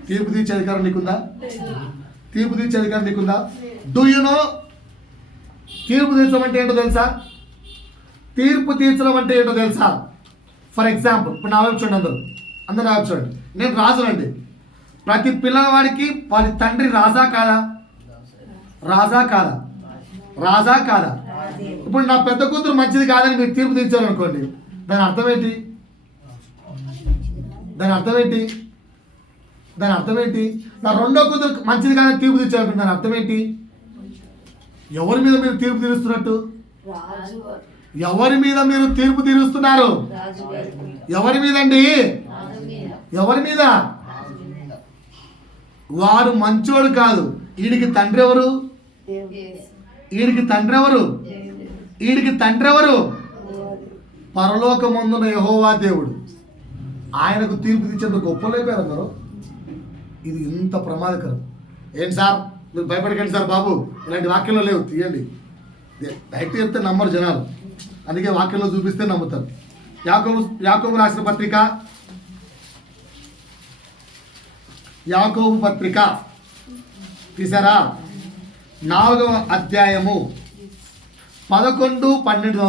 తీర్పు తీర్చే అధికారం నీకుందా? తీర్పు తీర్చే అధికారం నీకుందా? డూ యు నో తీర్పు తీర్చడం అంటే ఏంటో తెలుసా? తీర్పు తీర్చడం అంటే ఏంటో తెలుసా? ఫర్ ఎగ్జాంపుల్, ఇప్పుడు నా వైపు చూడండి, అందరూ నా వైపు చూడండి. నేను రాజునండి. ప్రతి పిల్లవాడికి వాడి తండ్రి రాజా కాదా? రాజా కాదా? రాజా కాదా? ఇప్పుడు నా పెద్ద కూతురు మంచిది కాదని మీరు తీర్పు తీర్చారనుకోండి, దాని అర్థం ఏంటి? దాని అర్థం ఏంటి? దాని అర్థం ఏంటి? నా రెండో కూతురు మంచిది కాదని తీర్పు తీర్చారనుకోండి, దాని అర్థం ఏంటి? ఎవరి మీద మీరు తీర్పు తీరుస్తున్నట్టు? ఎవరి మీద మీరు తీర్పు తీరుస్తున్నారు? ఎవరి మీద అండి? ఎవరి మీద? వాడు మంచోడు కాదు. వీడికి తండ్రి ఎవరు? వీడికి తండ్రి ఎవరు? వీడికి తండ్రి ఎవరు? పరలోకమందున యెహోవా దేవుడు. ఆయనకు తీర్పు తీర్చేందుకు గొప్పలైపోయారు అందరూ. ఇది ఇంత ప్రమాదకరం. ఏంటి సార్ మీరు భయపడకండి సార్ బాబు, ఇలాంటి వాక్యంలో లేవు, తీయండి. డైరెక్ట్ చెప్తే నమ్మరు జనాలు, అందుకే వాక్యంలో చూపిస్తే నమ్ముతారు. యాకోబు రాసిన పత్రిక, యాకోబు పత్రిక తీసారా? 4వ అధ్యాయము 11, 12.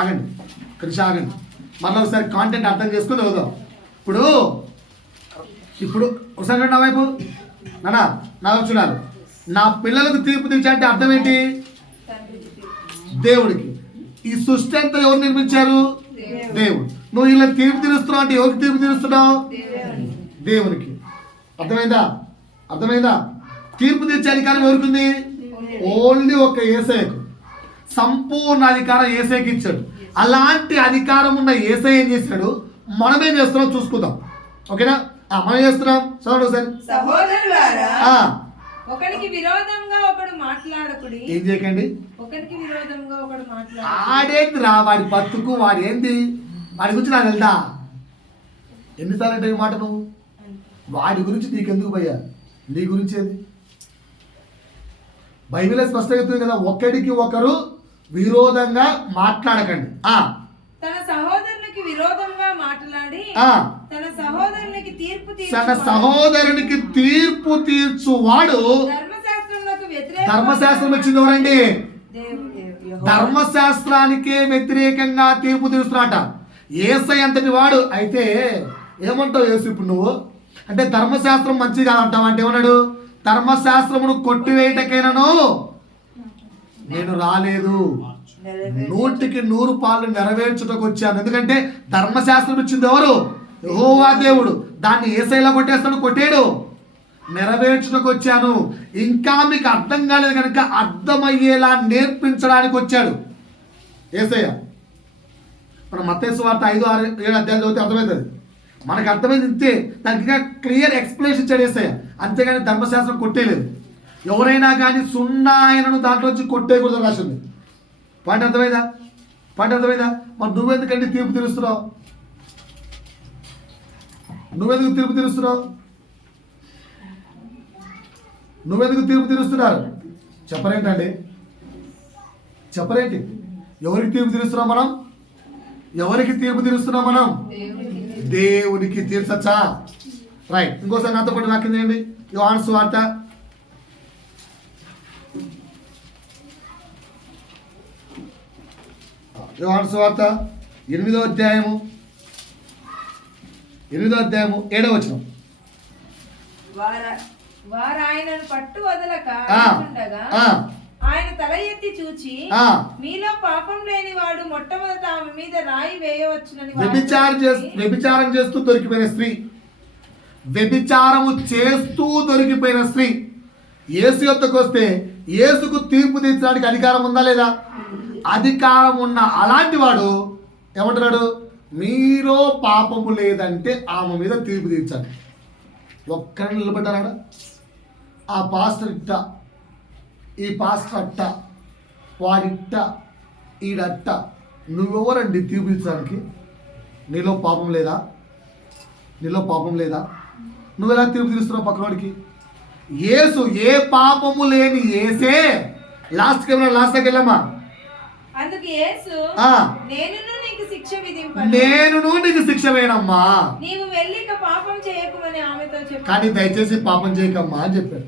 ఆగండి. మళ్ళీ ఒకసారి కాంటెంట్ అర్థం చేసుకుని చదువుదాం. ఇప్పుడు ఒకసారి నా వైపు నా వైపు చూడాలి. నా పిల్లలకు తీర్పు తీర్చాలంటే అర్థం ఏంటి? దేవుడికి. ఈ సృష్టి అంతా ఎవరు నిర్మించారు? దేవుడు. నువ్వు ఇలా తీర్పు తీరుస్తున్నావు అంటే ఎవరికి తీర్పు తీరుస్తున్నావు? దేవునికి. అర్థమైందా? తీర్పు తీర్చే అధికారం ఎవరికి ఉంది? ఓన్లీ ఒక యేసయ్యకు. సంపూర్ణ అధికారం యేసయ్యకి ఇచ్చాడు. అలాంటి అధికారం ఉన్న యేసయ్య ఏం చేశాడు? మనం ఏం చేస్తున్నాం చూసుకుందాం. ఓకేనా? మనం చేస్తున్నాం. చదవండి ఒకసారి. సహోదరులారా, ఒకరికి విరోధంగా ఒకడు మాట్లాడకుడి. ఏం చేయకండి? ఒకరికి విరోధంగా ఒకడు మాట్లాడు. ఆడేంది రా వాడి బతుకు, వాడు ఏంది, వాడి గురించి నాకు తెలుదా? ఎన్నిసార్లు అంటే ఈ మాట నువ్వు? వాడి గురించి నీకెందుకు భయ్యా? నీ గురించి ఏది? బైబిలే స్పష్టంగా చెప్తుంది కదా, ఒకడికి ఒకరు విరోధంగా మాట్లాడకండి. తన సహోదరునికి విరోధంగా మాట్లాడి తన సహోదరునికి తీర్పు తీర్చువాడు ధర్మశాస్త్రం వచ్చింది ఎవరండి? ధర్మశాస్త్రానికే వ్యతిరేకంగా తీర్పు తీరుస్తున్నట యేసయ్య అంతటి వాడు. అయితే ఏమంటావు యేసు ఇప్పుడు నువ్వు? అంటే ధర్మశాస్త్రం మంచిది కాదంటావు అంటే ఏమన్నాడు? ధర్మశాస్త్రమును కొట్టివేయటకైనను నేను రాలేదు, 100% నెరవేర్చుటకు వచ్చాను. ఎందుకంటే ధర్మశాస్త్రం ఇచ్చింది ఎవరు? యెహోవా దేవుడు. దాన్ని యేసయ్యలా కొట్టేస్తాడు? కొట్టాడు. నెరవేర్చుటకు వచ్చాను. ఇంకా మీకు అర్థం కాలేదు కనుక అర్థమయ్యేలా నేర్పించడానికి వచ్చాడు యేసయ్య. మనం మత్తయి సువార్త 5-6-7 అధ్యాయాలు చదివితే అర్థమవుతుంది. మనకు అర్థమైంది ఇంతే. దానికి ఇంకా క్లియర్ ఎక్స్ప్లెనేషన్ ఇచ్చాడు యేసయ్య. అంతేగాని ధర్మశాస్త్రం కొట్టేయలేదు. ఎవరైనా కానీ 0 ఆయనను దాంట్లోంచి కొట్టేయకూడదు రాసింది. పాయింట్ అర్థమైందా? మరి నువ్వెందుకండి తీర్పు తీరుస్తున్నావు? నువ్వెందుకు తీర్పు తీరుస్తున్నారు? చెప్పరేంటండి? ఎవరికి తీర్పు తీరుస్తున్నాం మనం? దేవునికి తీర్చచ్చా? రైట్. ఇంకోసారి నాతో పాటు వాక్యం చేయండి. యోహాను సువార్త 8వ అధ్యాయము 7వ వచనం. వారు ఆయనను పట్టు వదలక ఆయన తల ఎత్తి చూచి మీలో పాపం లేని వాడు మొట్టమొదట ఆమె మీద రాయి వేయవచ్చునని. వ్యభిచారం చేస్తూ దొరికిపోయిన స్త్రీ యేసు యొద్దకు వస్తే యేసుకు తీర్పు తీర్చడానికి అధికారం ఉందా లేదా? అధికారం ఉన్న అలాంటి వాడు ఏమంటున్నాడు? మీలో పాపము లేదంటే ఆమె మీద తీర్పు తీర్చాలి. ఒక్కరిని నిలబడ్డారా? ఆ పాస్టర్ ఇట్ట, ఈ పాస్టర్ అట్ట, వాడిట్ట, ఈడట్ట. నువ్వెవరండి తీర్పు తీర్చడానికి? నీలో పాపం లేదా? నువ్వెలా తీర్పు తీరుస్తున్నావు పక్కనోడికి? యేసు ఏ పాపము లేని యేసే లాస్ట్కి వెళ్ళామా? అందుకు యేసు నేనును నీకు శిక్ష వేయనమ్మా, నీవు వెళ్ళి పాపం చేయకమని ఆమెతో చెప్పాడు. కానీ దయచేసి పాపం చేయకమ్మా అని చెప్పాడు.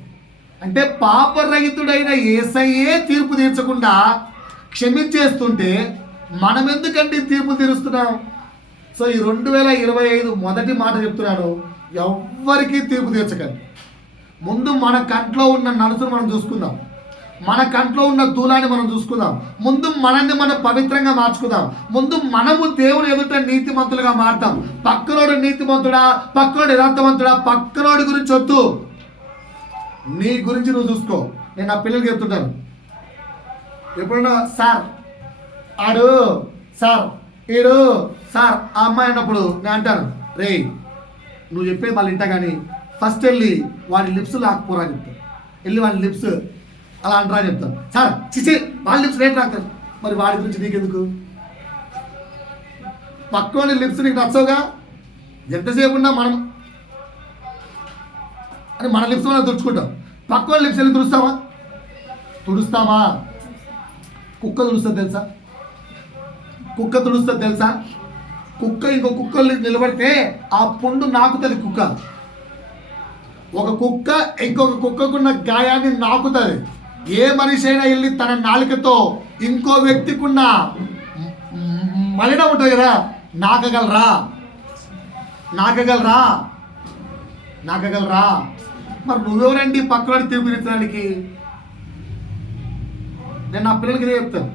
అంటే పాపరహితుడైన యేసయ్యే తీర్పు తీర్చకుండా క్షమించేస్తుంటే మనం ఎందుకంటే తీర్పు తీరుస్తున్నాం? సో ఈ 2025 మొదటి మాట చెప్తున్నాను, ఎవ్వరికీ తీర్పు తీర్చకండి. ముందు మన కంట్లో ఉన్న నలుసును మనం చూసుకుందాం, మన కంట్లో ఉన్న దూలాన్ని మనం చూసుకుందాం. ముందు మనల్ని మనం పవిత్రంగా మార్చుకుందాం. ముందు మనము దేవుని ఎదుట నీతిమంతులుగా మారుతాం. పక్కనోడు నీతిమంతుడా, పక్కనోడు యథార్థవంతుడా, పక్కనోడి గురించి వద్దు, నీ గురించి నువ్వు చూసుకో. నేను నా పిల్లలకి చెప్తుంటాను, ఎప్పుడన్నా సార్ ఆడు, సార్ ఈడు, సార్ ఆ అమ్మాయి అన్నప్పుడు నేను అంటాను, రే నువ్వు చెప్పేది మళ్ళీ ఇంటా కానీ ఫస్ట్ వెళ్ళి వాడి లిప్స్ లాక్కుపోరా అని చెప్తాను. వెళ్ళి వాడి లిప్స్ అలా అంటారా అని చెప్తాను. సార్ చిచి వాళ్ళ లిప్స్ రేట్ రాస్తాను. మరి వాడి గురించి నీకెందుకు? పక్కన లిప్స్ నీకు నచ్చవుగా? ఎంతసేపు ఉన్నా మనం అని మన లిప్స్ మనం తుడుచుకుంటాం. పక్కన లిప్స్ వెళ్ళి తుడుస్తామా? కుక్క తుడుస్తుంది తెలుసా? కుక్క ఇంకో కుక్కలు నిలబడితే ఆ పుండు నాకుతుంది. ఒక కుక్క ఇంకొక కుక్కకున్న గాయాన్ని నాకుతుంది. ఏ మనిషి అయినా వెళ్ళి తన నాలుకతో ఇంకో వ్యక్తికున్న మలినం ఉంటుంది కదా, నాకగలరా? మరి నువ్వెవరండి పక్కవాడి తీర్పు తీర్చడానికి? నేను నా పిల్లలకి ఇదే చెప్తాను,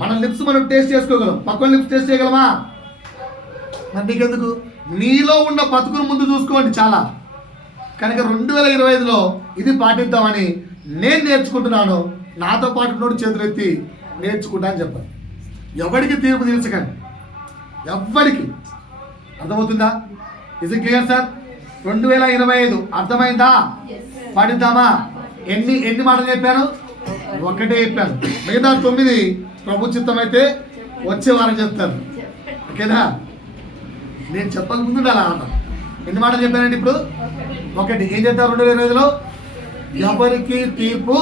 మన లిప్స్ మనం టేస్ట్ చేసుకోగలం, పక్కన లిప్స్ టేస్ట్ చేయగలమా? మరి నీకెందుకు? నీలో ఉన్న బతుకును ముందు చూసుకోండి చాలా. కనుక 2025లో ఇది పాటిద్దామని నేను నేర్చుకుంటున్నాను. నాతో పాటు నోడు చేతులు ఎత్తి నేర్చుకుంటా అని చెప్పాను. ఎవరికి తీర్పు తీర్చకండి, ఎవ్వరికి. అర్థమవుతుందా? ఇది క్లియర్ సార్? 2025 అర్థమైందా? పాటిద్దామా? ఎన్ని మాటలు చెప్పాను? ఒకటే చెప్పాను. మిగతా 9 ప్రభు చిత్తం అయితే వచ్చే వారం చెప్తాను. ఓకేనా? నేను చెప్పక ముందు అలా అన్నా. ఎన్ని మాటలు చెప్పానండి ఇప్పుడు? ఒకటి. ఏం చేస్తారు 2025లో? ఎవరికి తీర్పు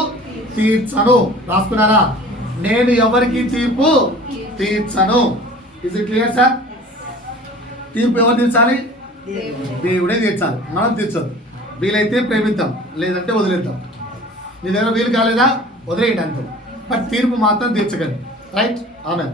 తీర్చను. రాసుకున్నారా? నేను ఎవరికి తీర్పు తీర్చను. Is it clear sir? తీర్పు ఎవరు తీర్చాలి? దేవుడే తీర్చాలి, మనం తీర్చదు. వీలైతే ప్రేమిద్దాం, లేదంటే వదిలేద్దాం. నీ దగ్గర వీలు కాలేదా వదిలేయండి అంతే, బట్ తీర్పు మాత్రం తీర్చగలరు. రైట్? ఆమెన్.